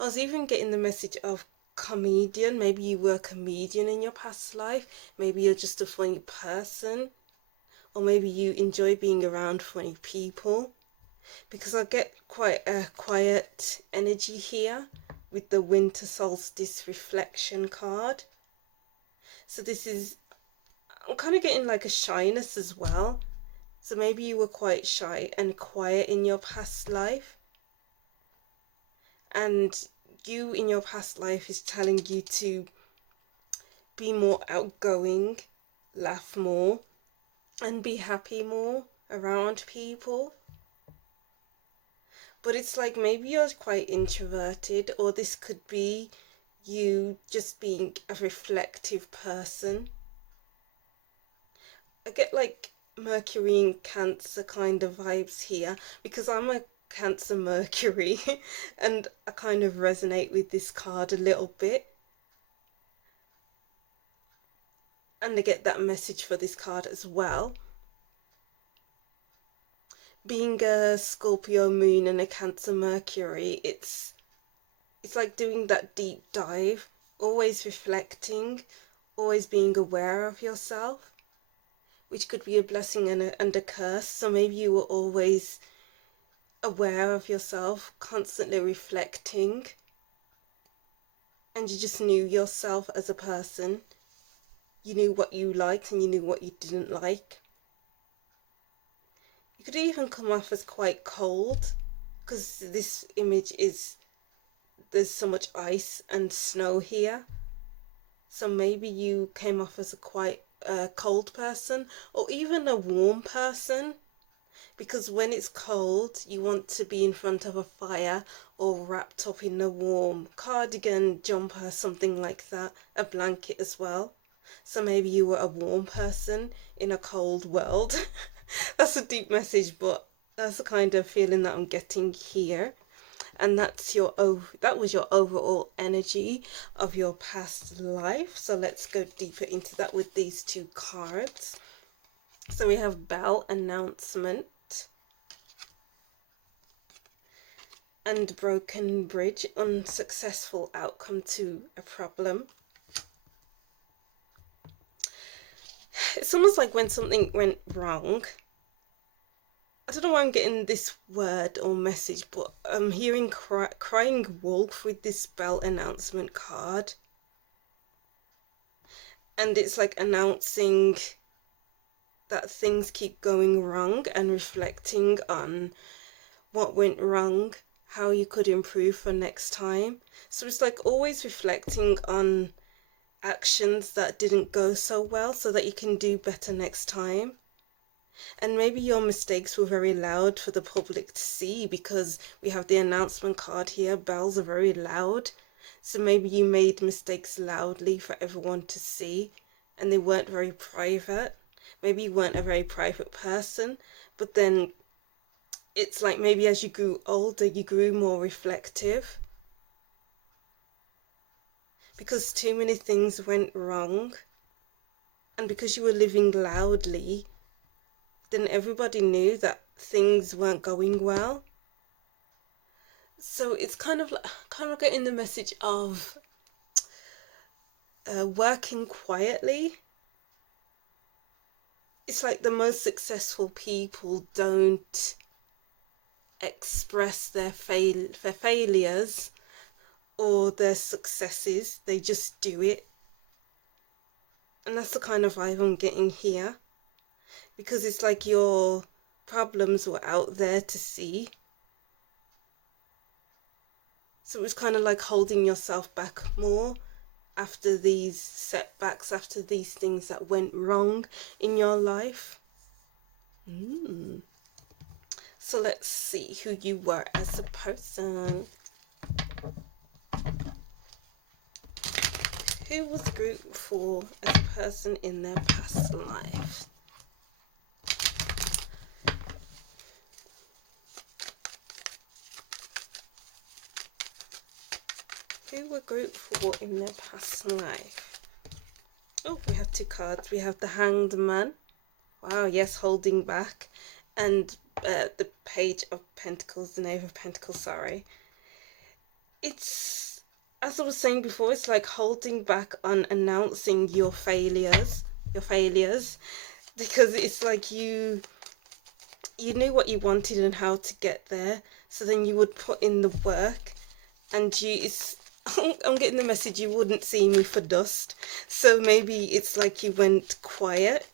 I was even getting the message of comedian. Maybe you were a comedian in your past life. Maybe you're just a funny person. Or maybe you enjoy being around funny people. Because I get quite a quiet energy here with the winter solstice reflection card. So I'm kind of getting like a shyness as well. So maybe you were quite shy and quiet in your past life. And you in your past life is telling you to be more outgoing, laugh more, and be happy more around people. But it's like maybe you're quite introverted, or this could be you just being a reflective person. I get like Mercury and Cancer kind of vibes here because I'm a Cancer Mercury and I kind of resonate with this card a little bit. And I get that message for this card as well. Being a Scorpio moon and a Cancer Mercury, it's like doing that deep dive, always reflecting, always being aware of yourself, which could be a blessing and a curse. So maybe you were always aware of yourself, constantly reflecting, and you just knew yourself as a person. You knew what you liked and you knew what you didn't like. You could even come off as quite cold because this image is, there's so much ice and snow here. So maybe you came off as a quite cold person or even a warm person. Because when it's cold, you want to be in front of a fire or wrapped up in a warm cardigan, jumper, something like that, a blanket as well. So maybe you were a warm person in a cold world. That's a deep message, but that's the kind of feeling that I'm getting here. And that was your overall energy of your past life. So let's go deeper into that with these two cards. So we have bell announcement and broken bridge, unsuccessful outcome to a problem. It's almost like when something went wrong. I don't know why I'm getting this word or message, but I'm hearing crying wolf with this bell announcement card. And it's like announcing that things keep going wrong and reflecting on what went wrong, how you could improve for next time. So it's like always reflecting on actions that didn't go so well so that you can do better next time. And maybe your mistakes were very loud for the public to see because we have the announcement card here. Bells are very loud. So maybe you made mistakes loudly for everyone to see and they weren't very private. Maybe you weren't a very private person, but then it's like maybe as you grew older, you grew more reflective because too many things went wrong. And because you were living loudly, then everybody knew that things weren't going well. So it's kind of getting the message of working quietly. It's like the most successful people don't express their failures or their successes, they just do it. And that's the kind of vibe I'm getting here, because it's like your problems were out there to see. So it was kind of like holding yourself back more after these setbacks, after these things that went wrong in your life. So let's see who you were as a person. Who was group 4 as a person in their past life? Who were group 4 in their past life? Oh, we have 2 cards. We have the Hanged Man. Wow, yes, holding back. And the Page of Pentacles, the Knave of Pentacles, sorry. It's, as I was saying before, it's like holding back on announcing your failures, because it's like you knew what you wanted and how to get there, so then you would put in the work, and I'm getting the message you wouldn't see me for dust. So maybe it's like you went quiet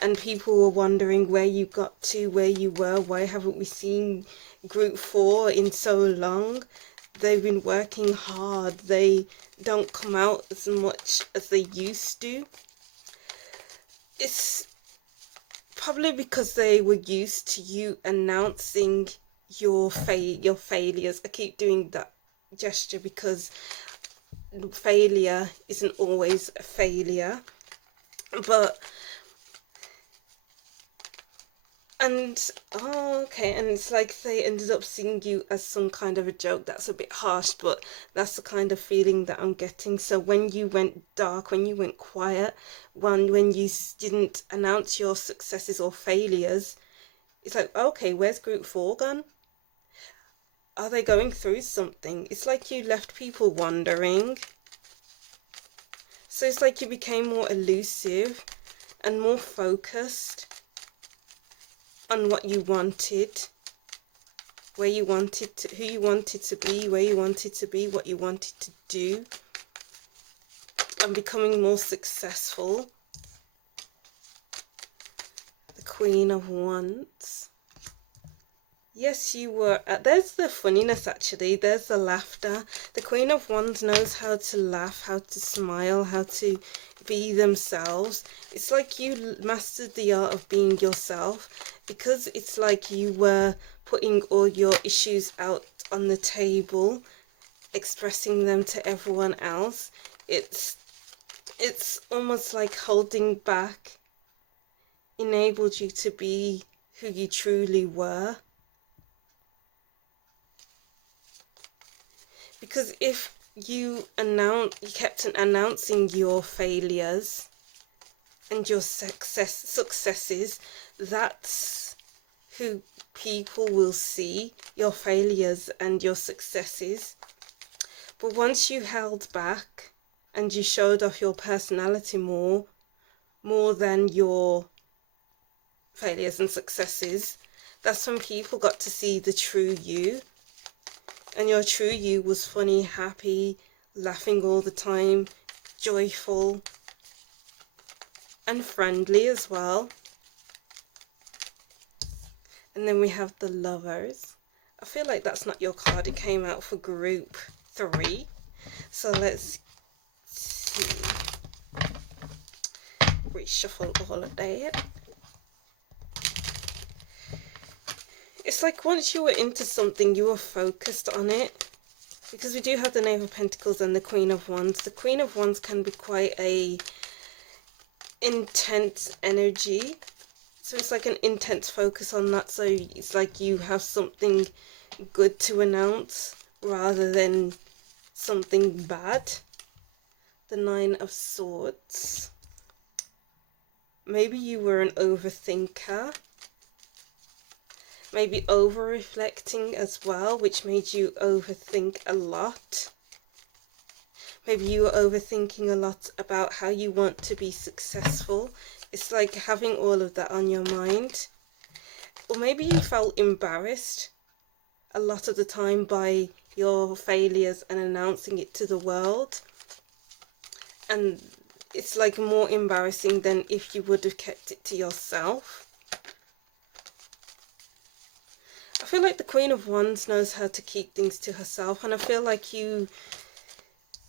and people were wondering where you got to, where you were, why haven't we seen group 4 in so long? They've been working hard. They don't come out as much as they used to. It's probably because they were used to you announcing your failures. I keep doing that gesture because failure isn't always a failure, but and it's like they ended up seeing you as some kind of a joke. That's a bit harsh, but that's the kind of feeling that I'm getting. So when you went dark, when you went quiet, when you didn't announce your successes or failures, it's like, okay, where's group 4 gone? Are they going through something? It's like you left people wondering. So it's like you became more elusive and more focused on what you wanted, where you wanted to, who you wanted to be, where you wanted to be, what you wanted to do, and becoming more successful. The Queen of Wands. Yes, you were. There's the funniness, actually. There's the laughter. The Queen of Wands knows how to laugh, how to smile, how to be themselves. It's like you mastered the art of being yourself, because it's like you were putting all your issues out on the table, expressing them to everyone else. It's almost like holding back enabled you to be who you truly were. Because if you kept announcing your failures and your successes, that's who people will see, your failures and your successes. But once you held back and you showed off your personality more than your failures and successes, that's when people got to see the true you. And your true you was funny, happy, laughing all the time, joyful, and friendly as well. And then we have the Lovers. I feel like that's not your card. It came out for group 3. So let's see. Reshuffle all of that. It's like once you were into something, you were focused on it. Because we do have the Knave of Pentacles and the Queen of Wands. The Queen of Wands can be quite a intense energy. So it's like an intense focus on that. So it's like you have something good to announce rather than something bad. The Nine of Swords. Maybe you were an overthinker. Maybe over-reflecting as well, which made you overthink a lot. Maybe you were overthinking a lot about how you want to be successful. It's like having all of that on your mind. Or maybe you felt embarrassed a lot of the time by your failures and announcing it to the world. And it's like more embarrassing than if you would have kept it to yourself. I feel like the Queen of Wands knows how to keep things to herself, and I feel like you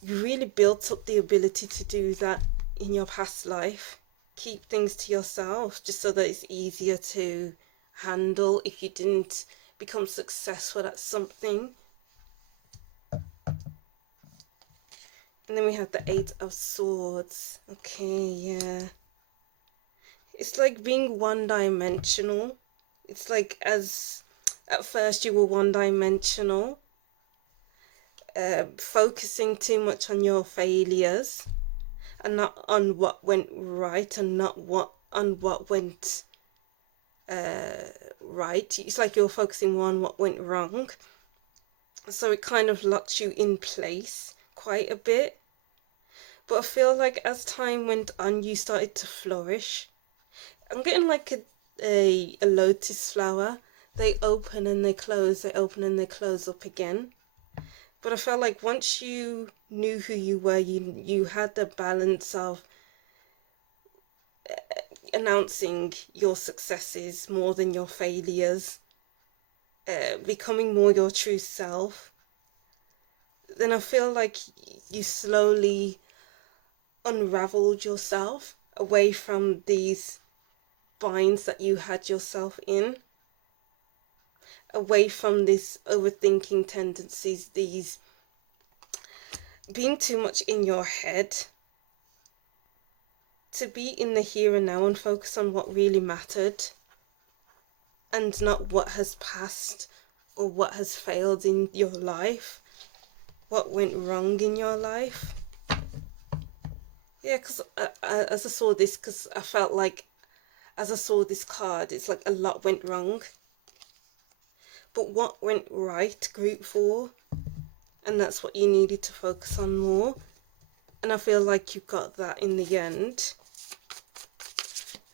you really built up the ability to do that in your past life. Keep things to yourself just so that it's easier to handle if you didn't become successful at something. And then we have the Eight of Swords. Okay, yeah. It's like being one-dimensional. It's like as at first you were one-dimensional, focusing too much on your failures and not on what went right and not on what went right. It's like you're focusing more on what went wrong. So it kind of locks you in place quite a bit. But I feel like as time went on, you started to flourish. I'm getting like a lotus flower. They open and they close, they open and they close up again. But I felt like once you knew who you were, you had the balance of announcing your successes more than your failures, becoming more your true self. Then I feel like you slowly unraveled yourself away from these binds that you had yourself in, away from this overthinking tendencies, these being too much in your head, to be in the here and now and focus on what really mattered and not what has passed or what has failed in your life, what went wrong in your life. Yeah, because as I saw this, because I felt like as I saw this card, it's like a lot went wrong. But what went right, group 4? And that's what you needed to focus on more. And I feel like you got that in the end.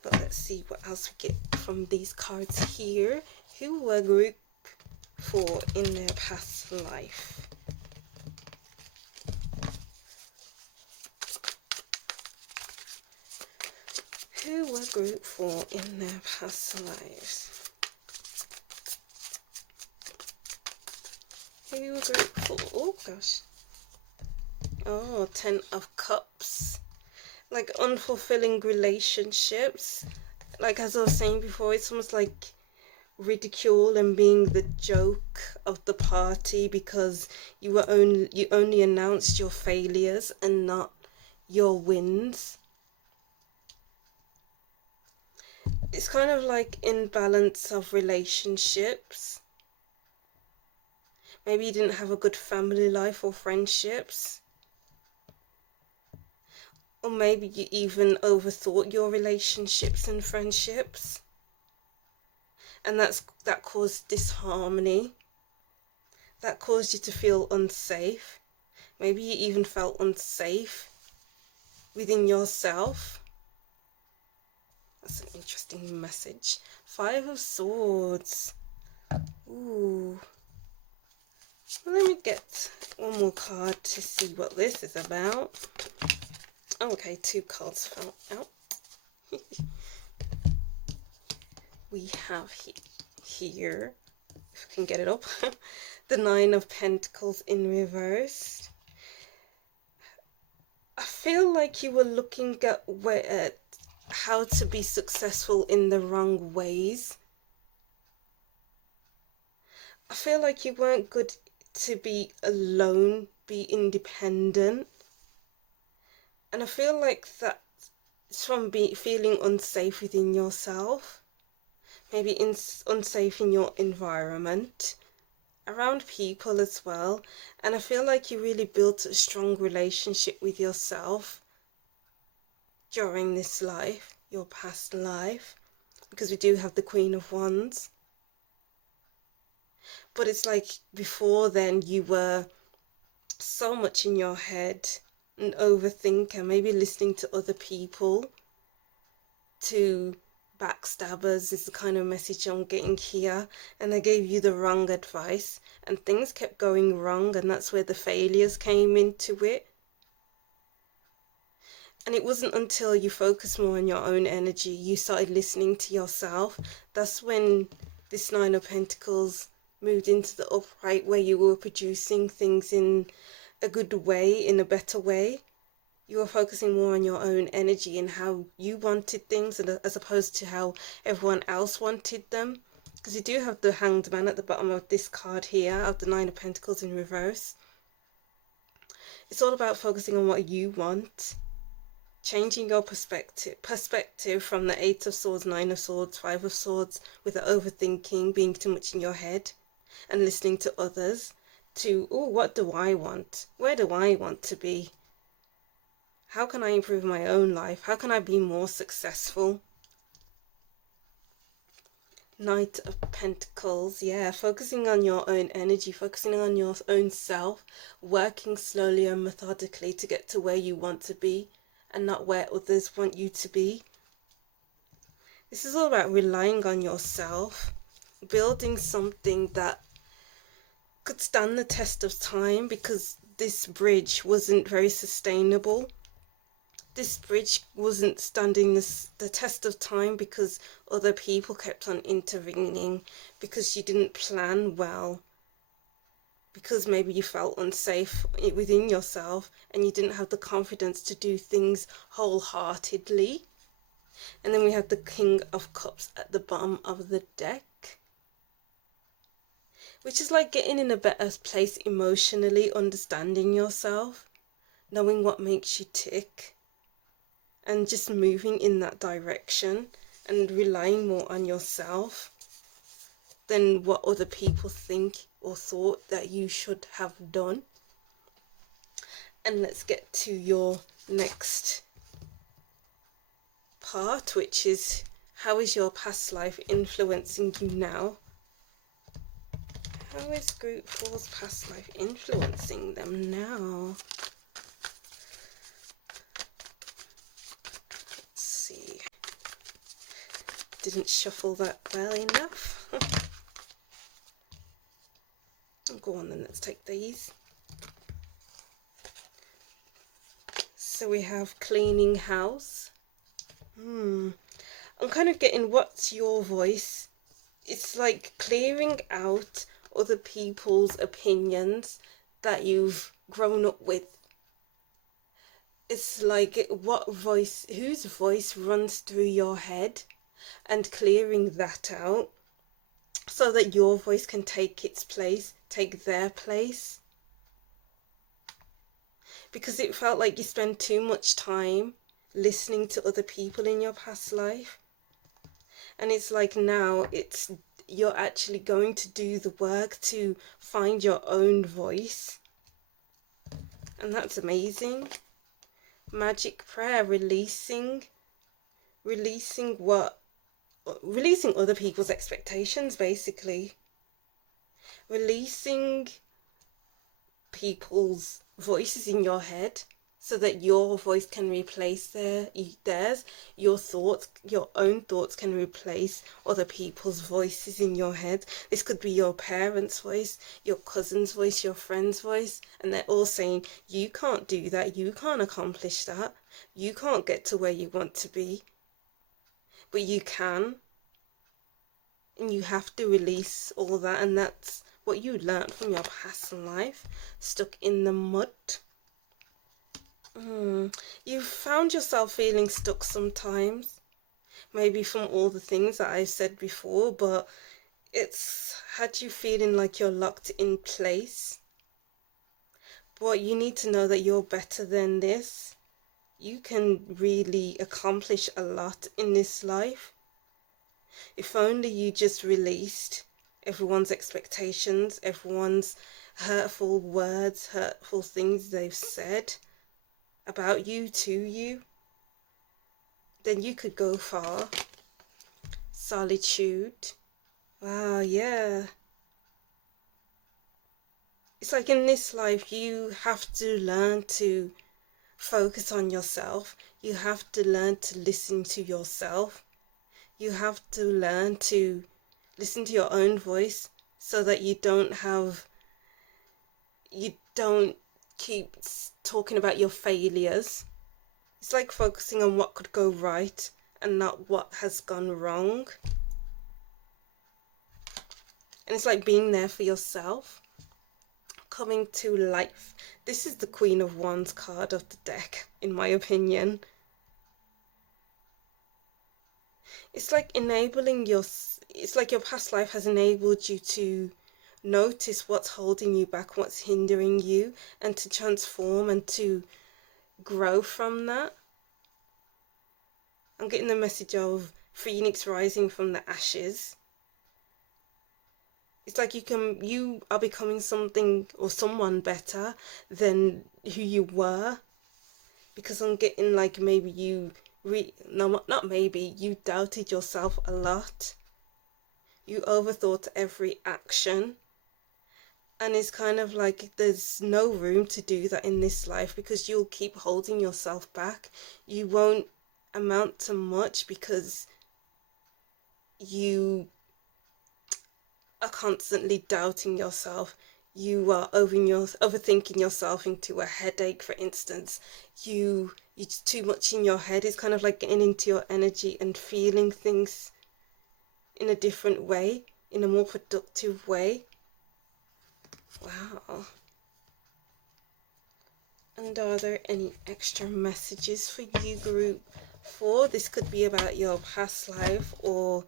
But let's see what else we get from these cards here. Who were group 4 in their past life? Who were group 4 in their past lives? Who were group 4? Oh gosh. Oh, 10 of Cups. Like unfulfilling relationships. Like as I was saying before, it's almost like ridicule and being the joke of the party because you only announced your failures and not your wins. It's kind of like imbalance of relationships. Maybe you didn't have a good family life or friendships. Or maybe you even overthought your relationships and friendships. And that caused disharmony. That caused you to feel unsafe. Maybe you even felt unsafe within yourself. That's an interesting message. 5 of Swords. Ooh. Well, let me get one more card to see what this is about. Oh, okay, 2 cards fell out. We have here, if I can get it up, the 9 of Pentacles in reverse. I feel like you were looking at how to be successful in the wrong ways. I feel like you weren't good to be alone, be independent. And I feel like that's from feeling unsafe within yourself. Maybe unsafe in your environment, around people as well. And I feel like you really built a strong relationship with yourself during this life, your past life, because we do have the Queen of Wands. But it's like before then you were so much in your head, an overthinker, maybe listening to other people, to backstabbers is the kind of message I'm getting here, and they gave you the wrong advice and things kept going wrong, and that's where the failures came into it. And it wasn't until you focused more on your own energy, you started listening to yourself, that's when this 9 of Pentacles moved into the upright, where you were producing things in a good way, in a better way. You are focusing more on your own energy and how you wanted things as opposed to how everyone else wanted them. Because you do have the Hanged Man at the bottom of this card here, of the Nine of Pentacles in reverse. It's all about focusing on what you want, changing your perspective from the Eight of Swords, Nine of Swords, Five of Swords, with the overthinking, being too much in your head, and listening to others, to, oh, what do I want? Where do I want to be? How can I improve my own life? How can I be more successful? Knight of Pentacles, yeah, focusing on your own energy, focusing on your own self, working slowly and methodically to get to where you want to be and not where others want you to be. This is all about relying on yourself, building something that could stand the test of time, because this bridge wasn't very sustainable. This bridge wasn't standing the test of time because other people kept on intervening, because you didn't plan well, because maybe you felt unsafe within yourself and you didn't have the confidence to do things wholeheartedly. And then we have the King of Cups at the bottom of the deck, which is like getting in a better place emotionally, understanding yourself, knowing what makes you tick, and just moving in that direction and relying more on yourself than what other people think or thought that you should have done. And let's get to your next part, which is, how is your past life influencing you now? How is group 4's past life influencing them now? Didn't shuffle that well enough. Go on then, let's take these. So we have cleaning house. I'm kind of getting, what's your voice? It's like clearing out other people's opinions that you've grown up with. It's like, what voice, whose voice runs through your head, and clearing that out so that your voice can take its place, take their place. Because it felt like you spent too much time listening to other people in your past life. And it's like now you're actually going to do the work to find your own voice. And that's amazing. Magic prayer, releasing other people's expectations, basically. Releasing people's voices in your head so that your voice can replace theirs. Your own thoughts can replace other people's voices in your head. This could be your parents' voice, your cousin's voice, your friend's voice, and they're all saying, you can't do that, you can't accomplish that, you can't get to where you want to be. But you can. And you have to release all that, and that's what you learned from your past life, stuck in the mud. You've found yourself feeling stuck sometimes, maybe from all the things that I've said before, but it's had you feeling like you're locked in place. But you need to know that you're better than this. You can really accomplish a lot in this life. If only you just released everyone's expectations, everyone's hurtful words, hurtful things they've said about you, to you, then you could go far. Solitude. Wow, yeah. It's like in this life, you have to learn to focus on yourself. You have to learn to listen to yourself. You have to learn to listen to your own voice so that you don't keep talking about your failures. It's like focusing on what could go right and not what has gone wrong. And it's like being there for yourself, coming to life. This is the Queen of Wands card of the deck, in my opinion. It's like it's like your past life has enabled you to notice what's holding you back, what's hindering you, and to transform and to grow from that. I'm getting the message of Phoenix rising from the ashes. It's like you are becoming something or someone better than who you were, because I'm getting like maybe no, not maybe, you doubted yourself a lot. You overthought every action. And it's kind of like there's no room to do that in this life, because you'll keep holding yourself back. You won't amount to much because you are constantly doubting yourself. You are overthinking yourself into a headache, for instance. It's too much in your head. It's kind of like getting into your energy and feeling things in a different way, in a more productive way. Wow. And are there any extra messages for you, group 4? This could be about your past life or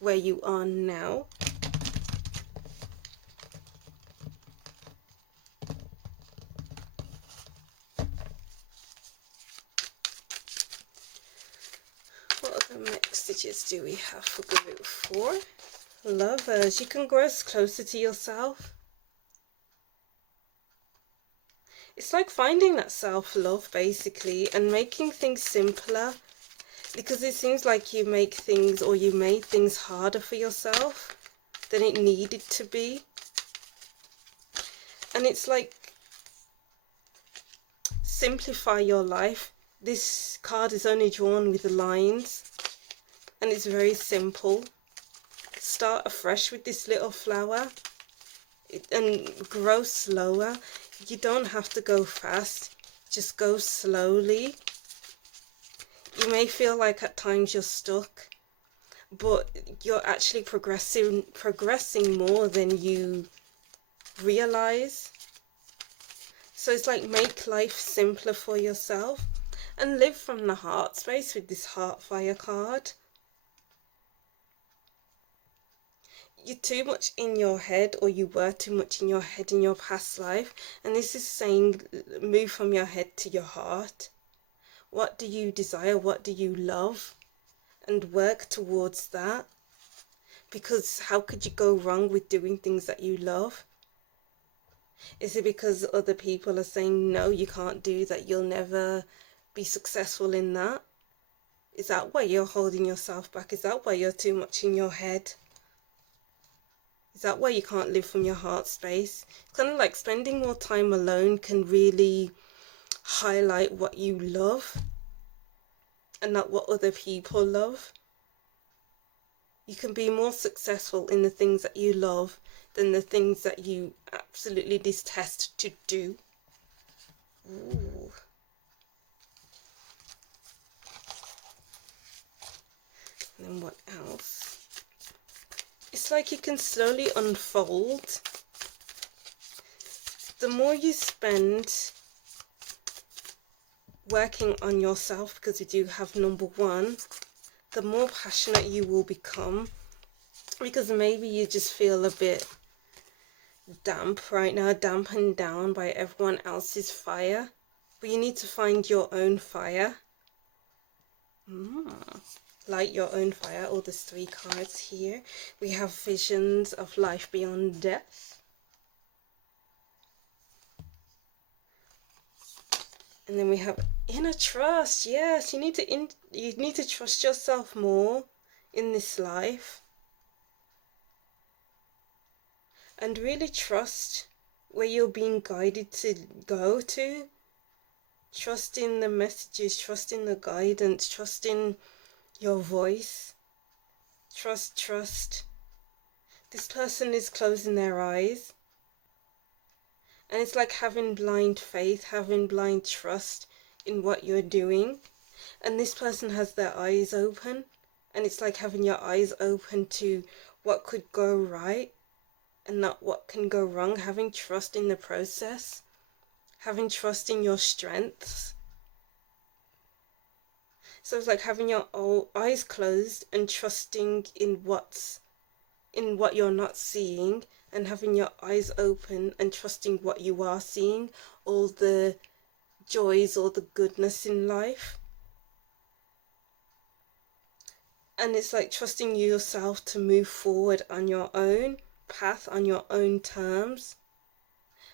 where you are now. What other messages do we have for group 4? Lovers, you can grow closer to yourself. It's like finding that self-love, basically, and making things simpler, because it seems like you made things harder for yourself than it needed to be. And it's like, simplify your life. This card is only drawn with lines, and it's very simple. Start afresh with this little flower and grow slower. You don't have to go fast, just go slowly. You may feel like at times you're stuck, but you're actually progressing more than you realize. So it's like, make life simpler for yourself and live from the heart space with this heart fire card. You're too much in your head, or you were too much in your head in your past life, and this is saying move from your head to your heart. What do you desire? What do you love? And work towards that, because how could you go wrong with doing things that you love? Is it because other people are saying no, you can't do that, you'll never be successful in that? Is that why you're holding yourself back? Is that why you're too much in your head? Is that why you can't live from your heart space? It's kind of like spending more time alone can really highlight what you love and not what other people love. You can be more successful in the things that you love than the things that you absolutely detest to do. Ooh. And then what else? It's like you can slowly unfold. The more you spend working on yourself, because you do have number 1, the more passionate you will become, because maybe you just feel a bit damp right now, dampened down by everyone else's fire, but you need to find your own fire. Light your own fire. All there's 3 cards here. We have visions of life beyond death, and then we have inner trust. Yes, you need to trust yourself more in this life, and really trust where you're being guided to go to. Trust in the messages, trust in the guidance, trust in your voice. Trust. This person is closing their eyes, and it's like having blind faith, having blind trust in what you're doing. And this person has their eyes open, and it's like having your eyes open to what could go right. and not what can go wrong, having trust in the process, having trust in your strengths. So it's like having your eyes closed and trusting in what you're not seeing, and having your eyes open and trusting what you are seeing, all the joys, all the goodness in life. And it's like trusting yourself to move forward on your own path, on your own terms,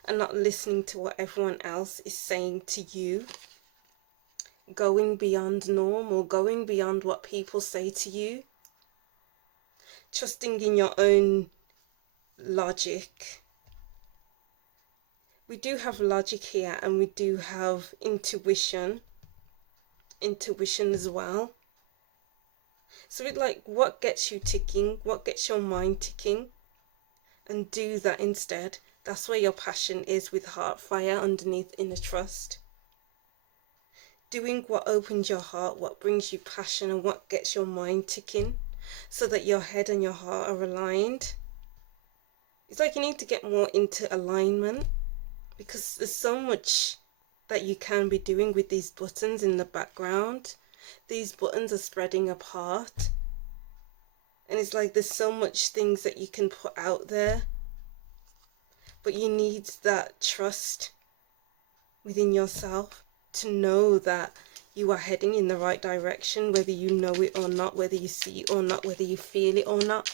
and not listening to what everyone else is saying to you. Going beyond norm, or going beyond what people say to you. Trusting in your own logic. We do have logic here, and we do have intuition as well. So it's like, what gets you ticking, what gets your mind ticking, and do that instead. That's where your passion is, with heart fire underneath inner trust. Doing what opens your heart, what brings you passion, and what gets your mind ticking, so that your head and your heart are aligned. It's like you need to get more into alignment, because there's so much that you can be doing with these buttons in the background. These buttons are spreading apart, and it's like there's so much things that you can put out there, but you need that trust within yourself to know that you are heading in the right direction, whether you know it or not, whether you see it or not, whether you feel it or not.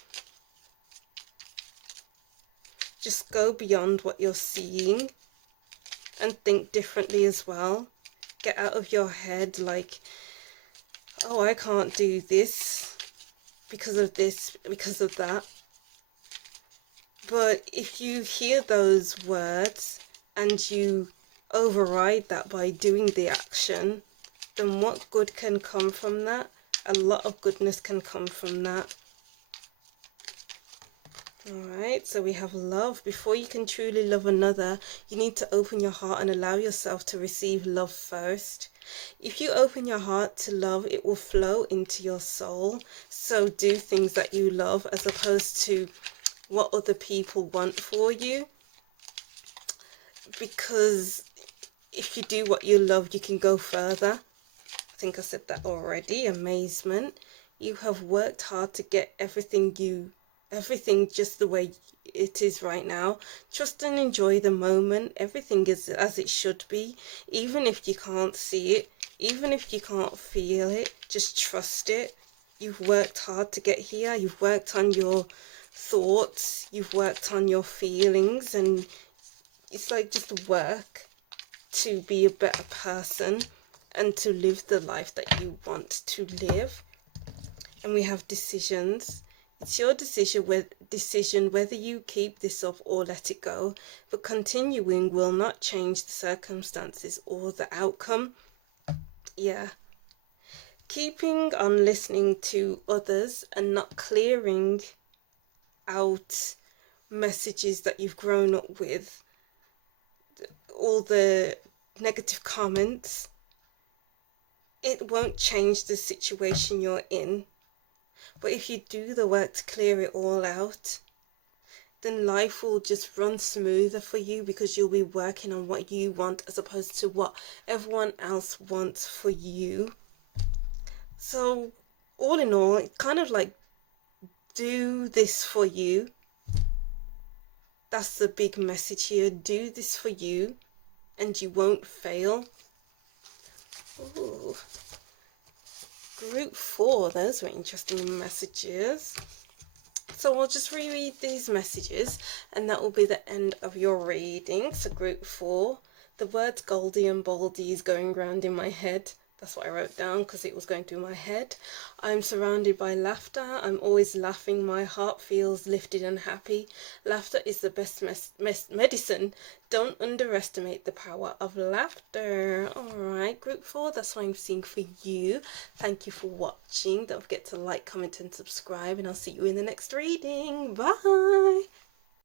Just go beyond what you're seeing and think differently as well. Get out of your head like, oh, I can't do this because of this, because of that. But if you hear those words and you override that by doing the action, then what good can come from that? A lot of goodness can come from that. Alright, so we have love. Before you can truly love another, you need to open your heart and allow yourself to receive love first. If you open your heart to love, it will flow into your soul. So do things that you love, as opposed to what other people want for you. Because if you do what you love, you can go further. I think I said that already. Amazement. You have worked hard to get everything just the way it is right now. Trust and enjoy the moment. Everything is as it should be, even if you can't see it, even if you can't feel it. Just trust it. You've worked hard to get here. You've worked on your thoughts, you've worked on your feelings, and it's like just work to be a better person and to live the life that you want to live. And we have decisions. It's your decision whether you keep this up or let it go, but continuing will not change the circumstances or the outcome. Yeah. Keeping on listening to others and not clearing out messages that you've grown up with, all the negative comments, it won't change the situation you're in. But if you do the work to clear it all out, then life will just run smoother for you, because you'll be working on what you want as opposed to what everyone else wants for you. So all in all, it kind of like, do this for you. That's the big message here. Do this for you and you won't fail. Ooh. Group 4, those were interesting messages. So I'll just reread these messages and that will be the end of your reading. So group 4, the words Goldie and Baldy is going round in my head. That's what I wrote down because it was going through my head. I'm surrounded by laughter. I'm always laughing. My heart feels lifted and happy. Laughter is the best medicine. Don't underestimate the power of laughter. Alright, group 4, that's what I'm seeing for you. Thank you for watching. Don't forget to like, comment and subscribe, and I'll see you in the next reading. Bye!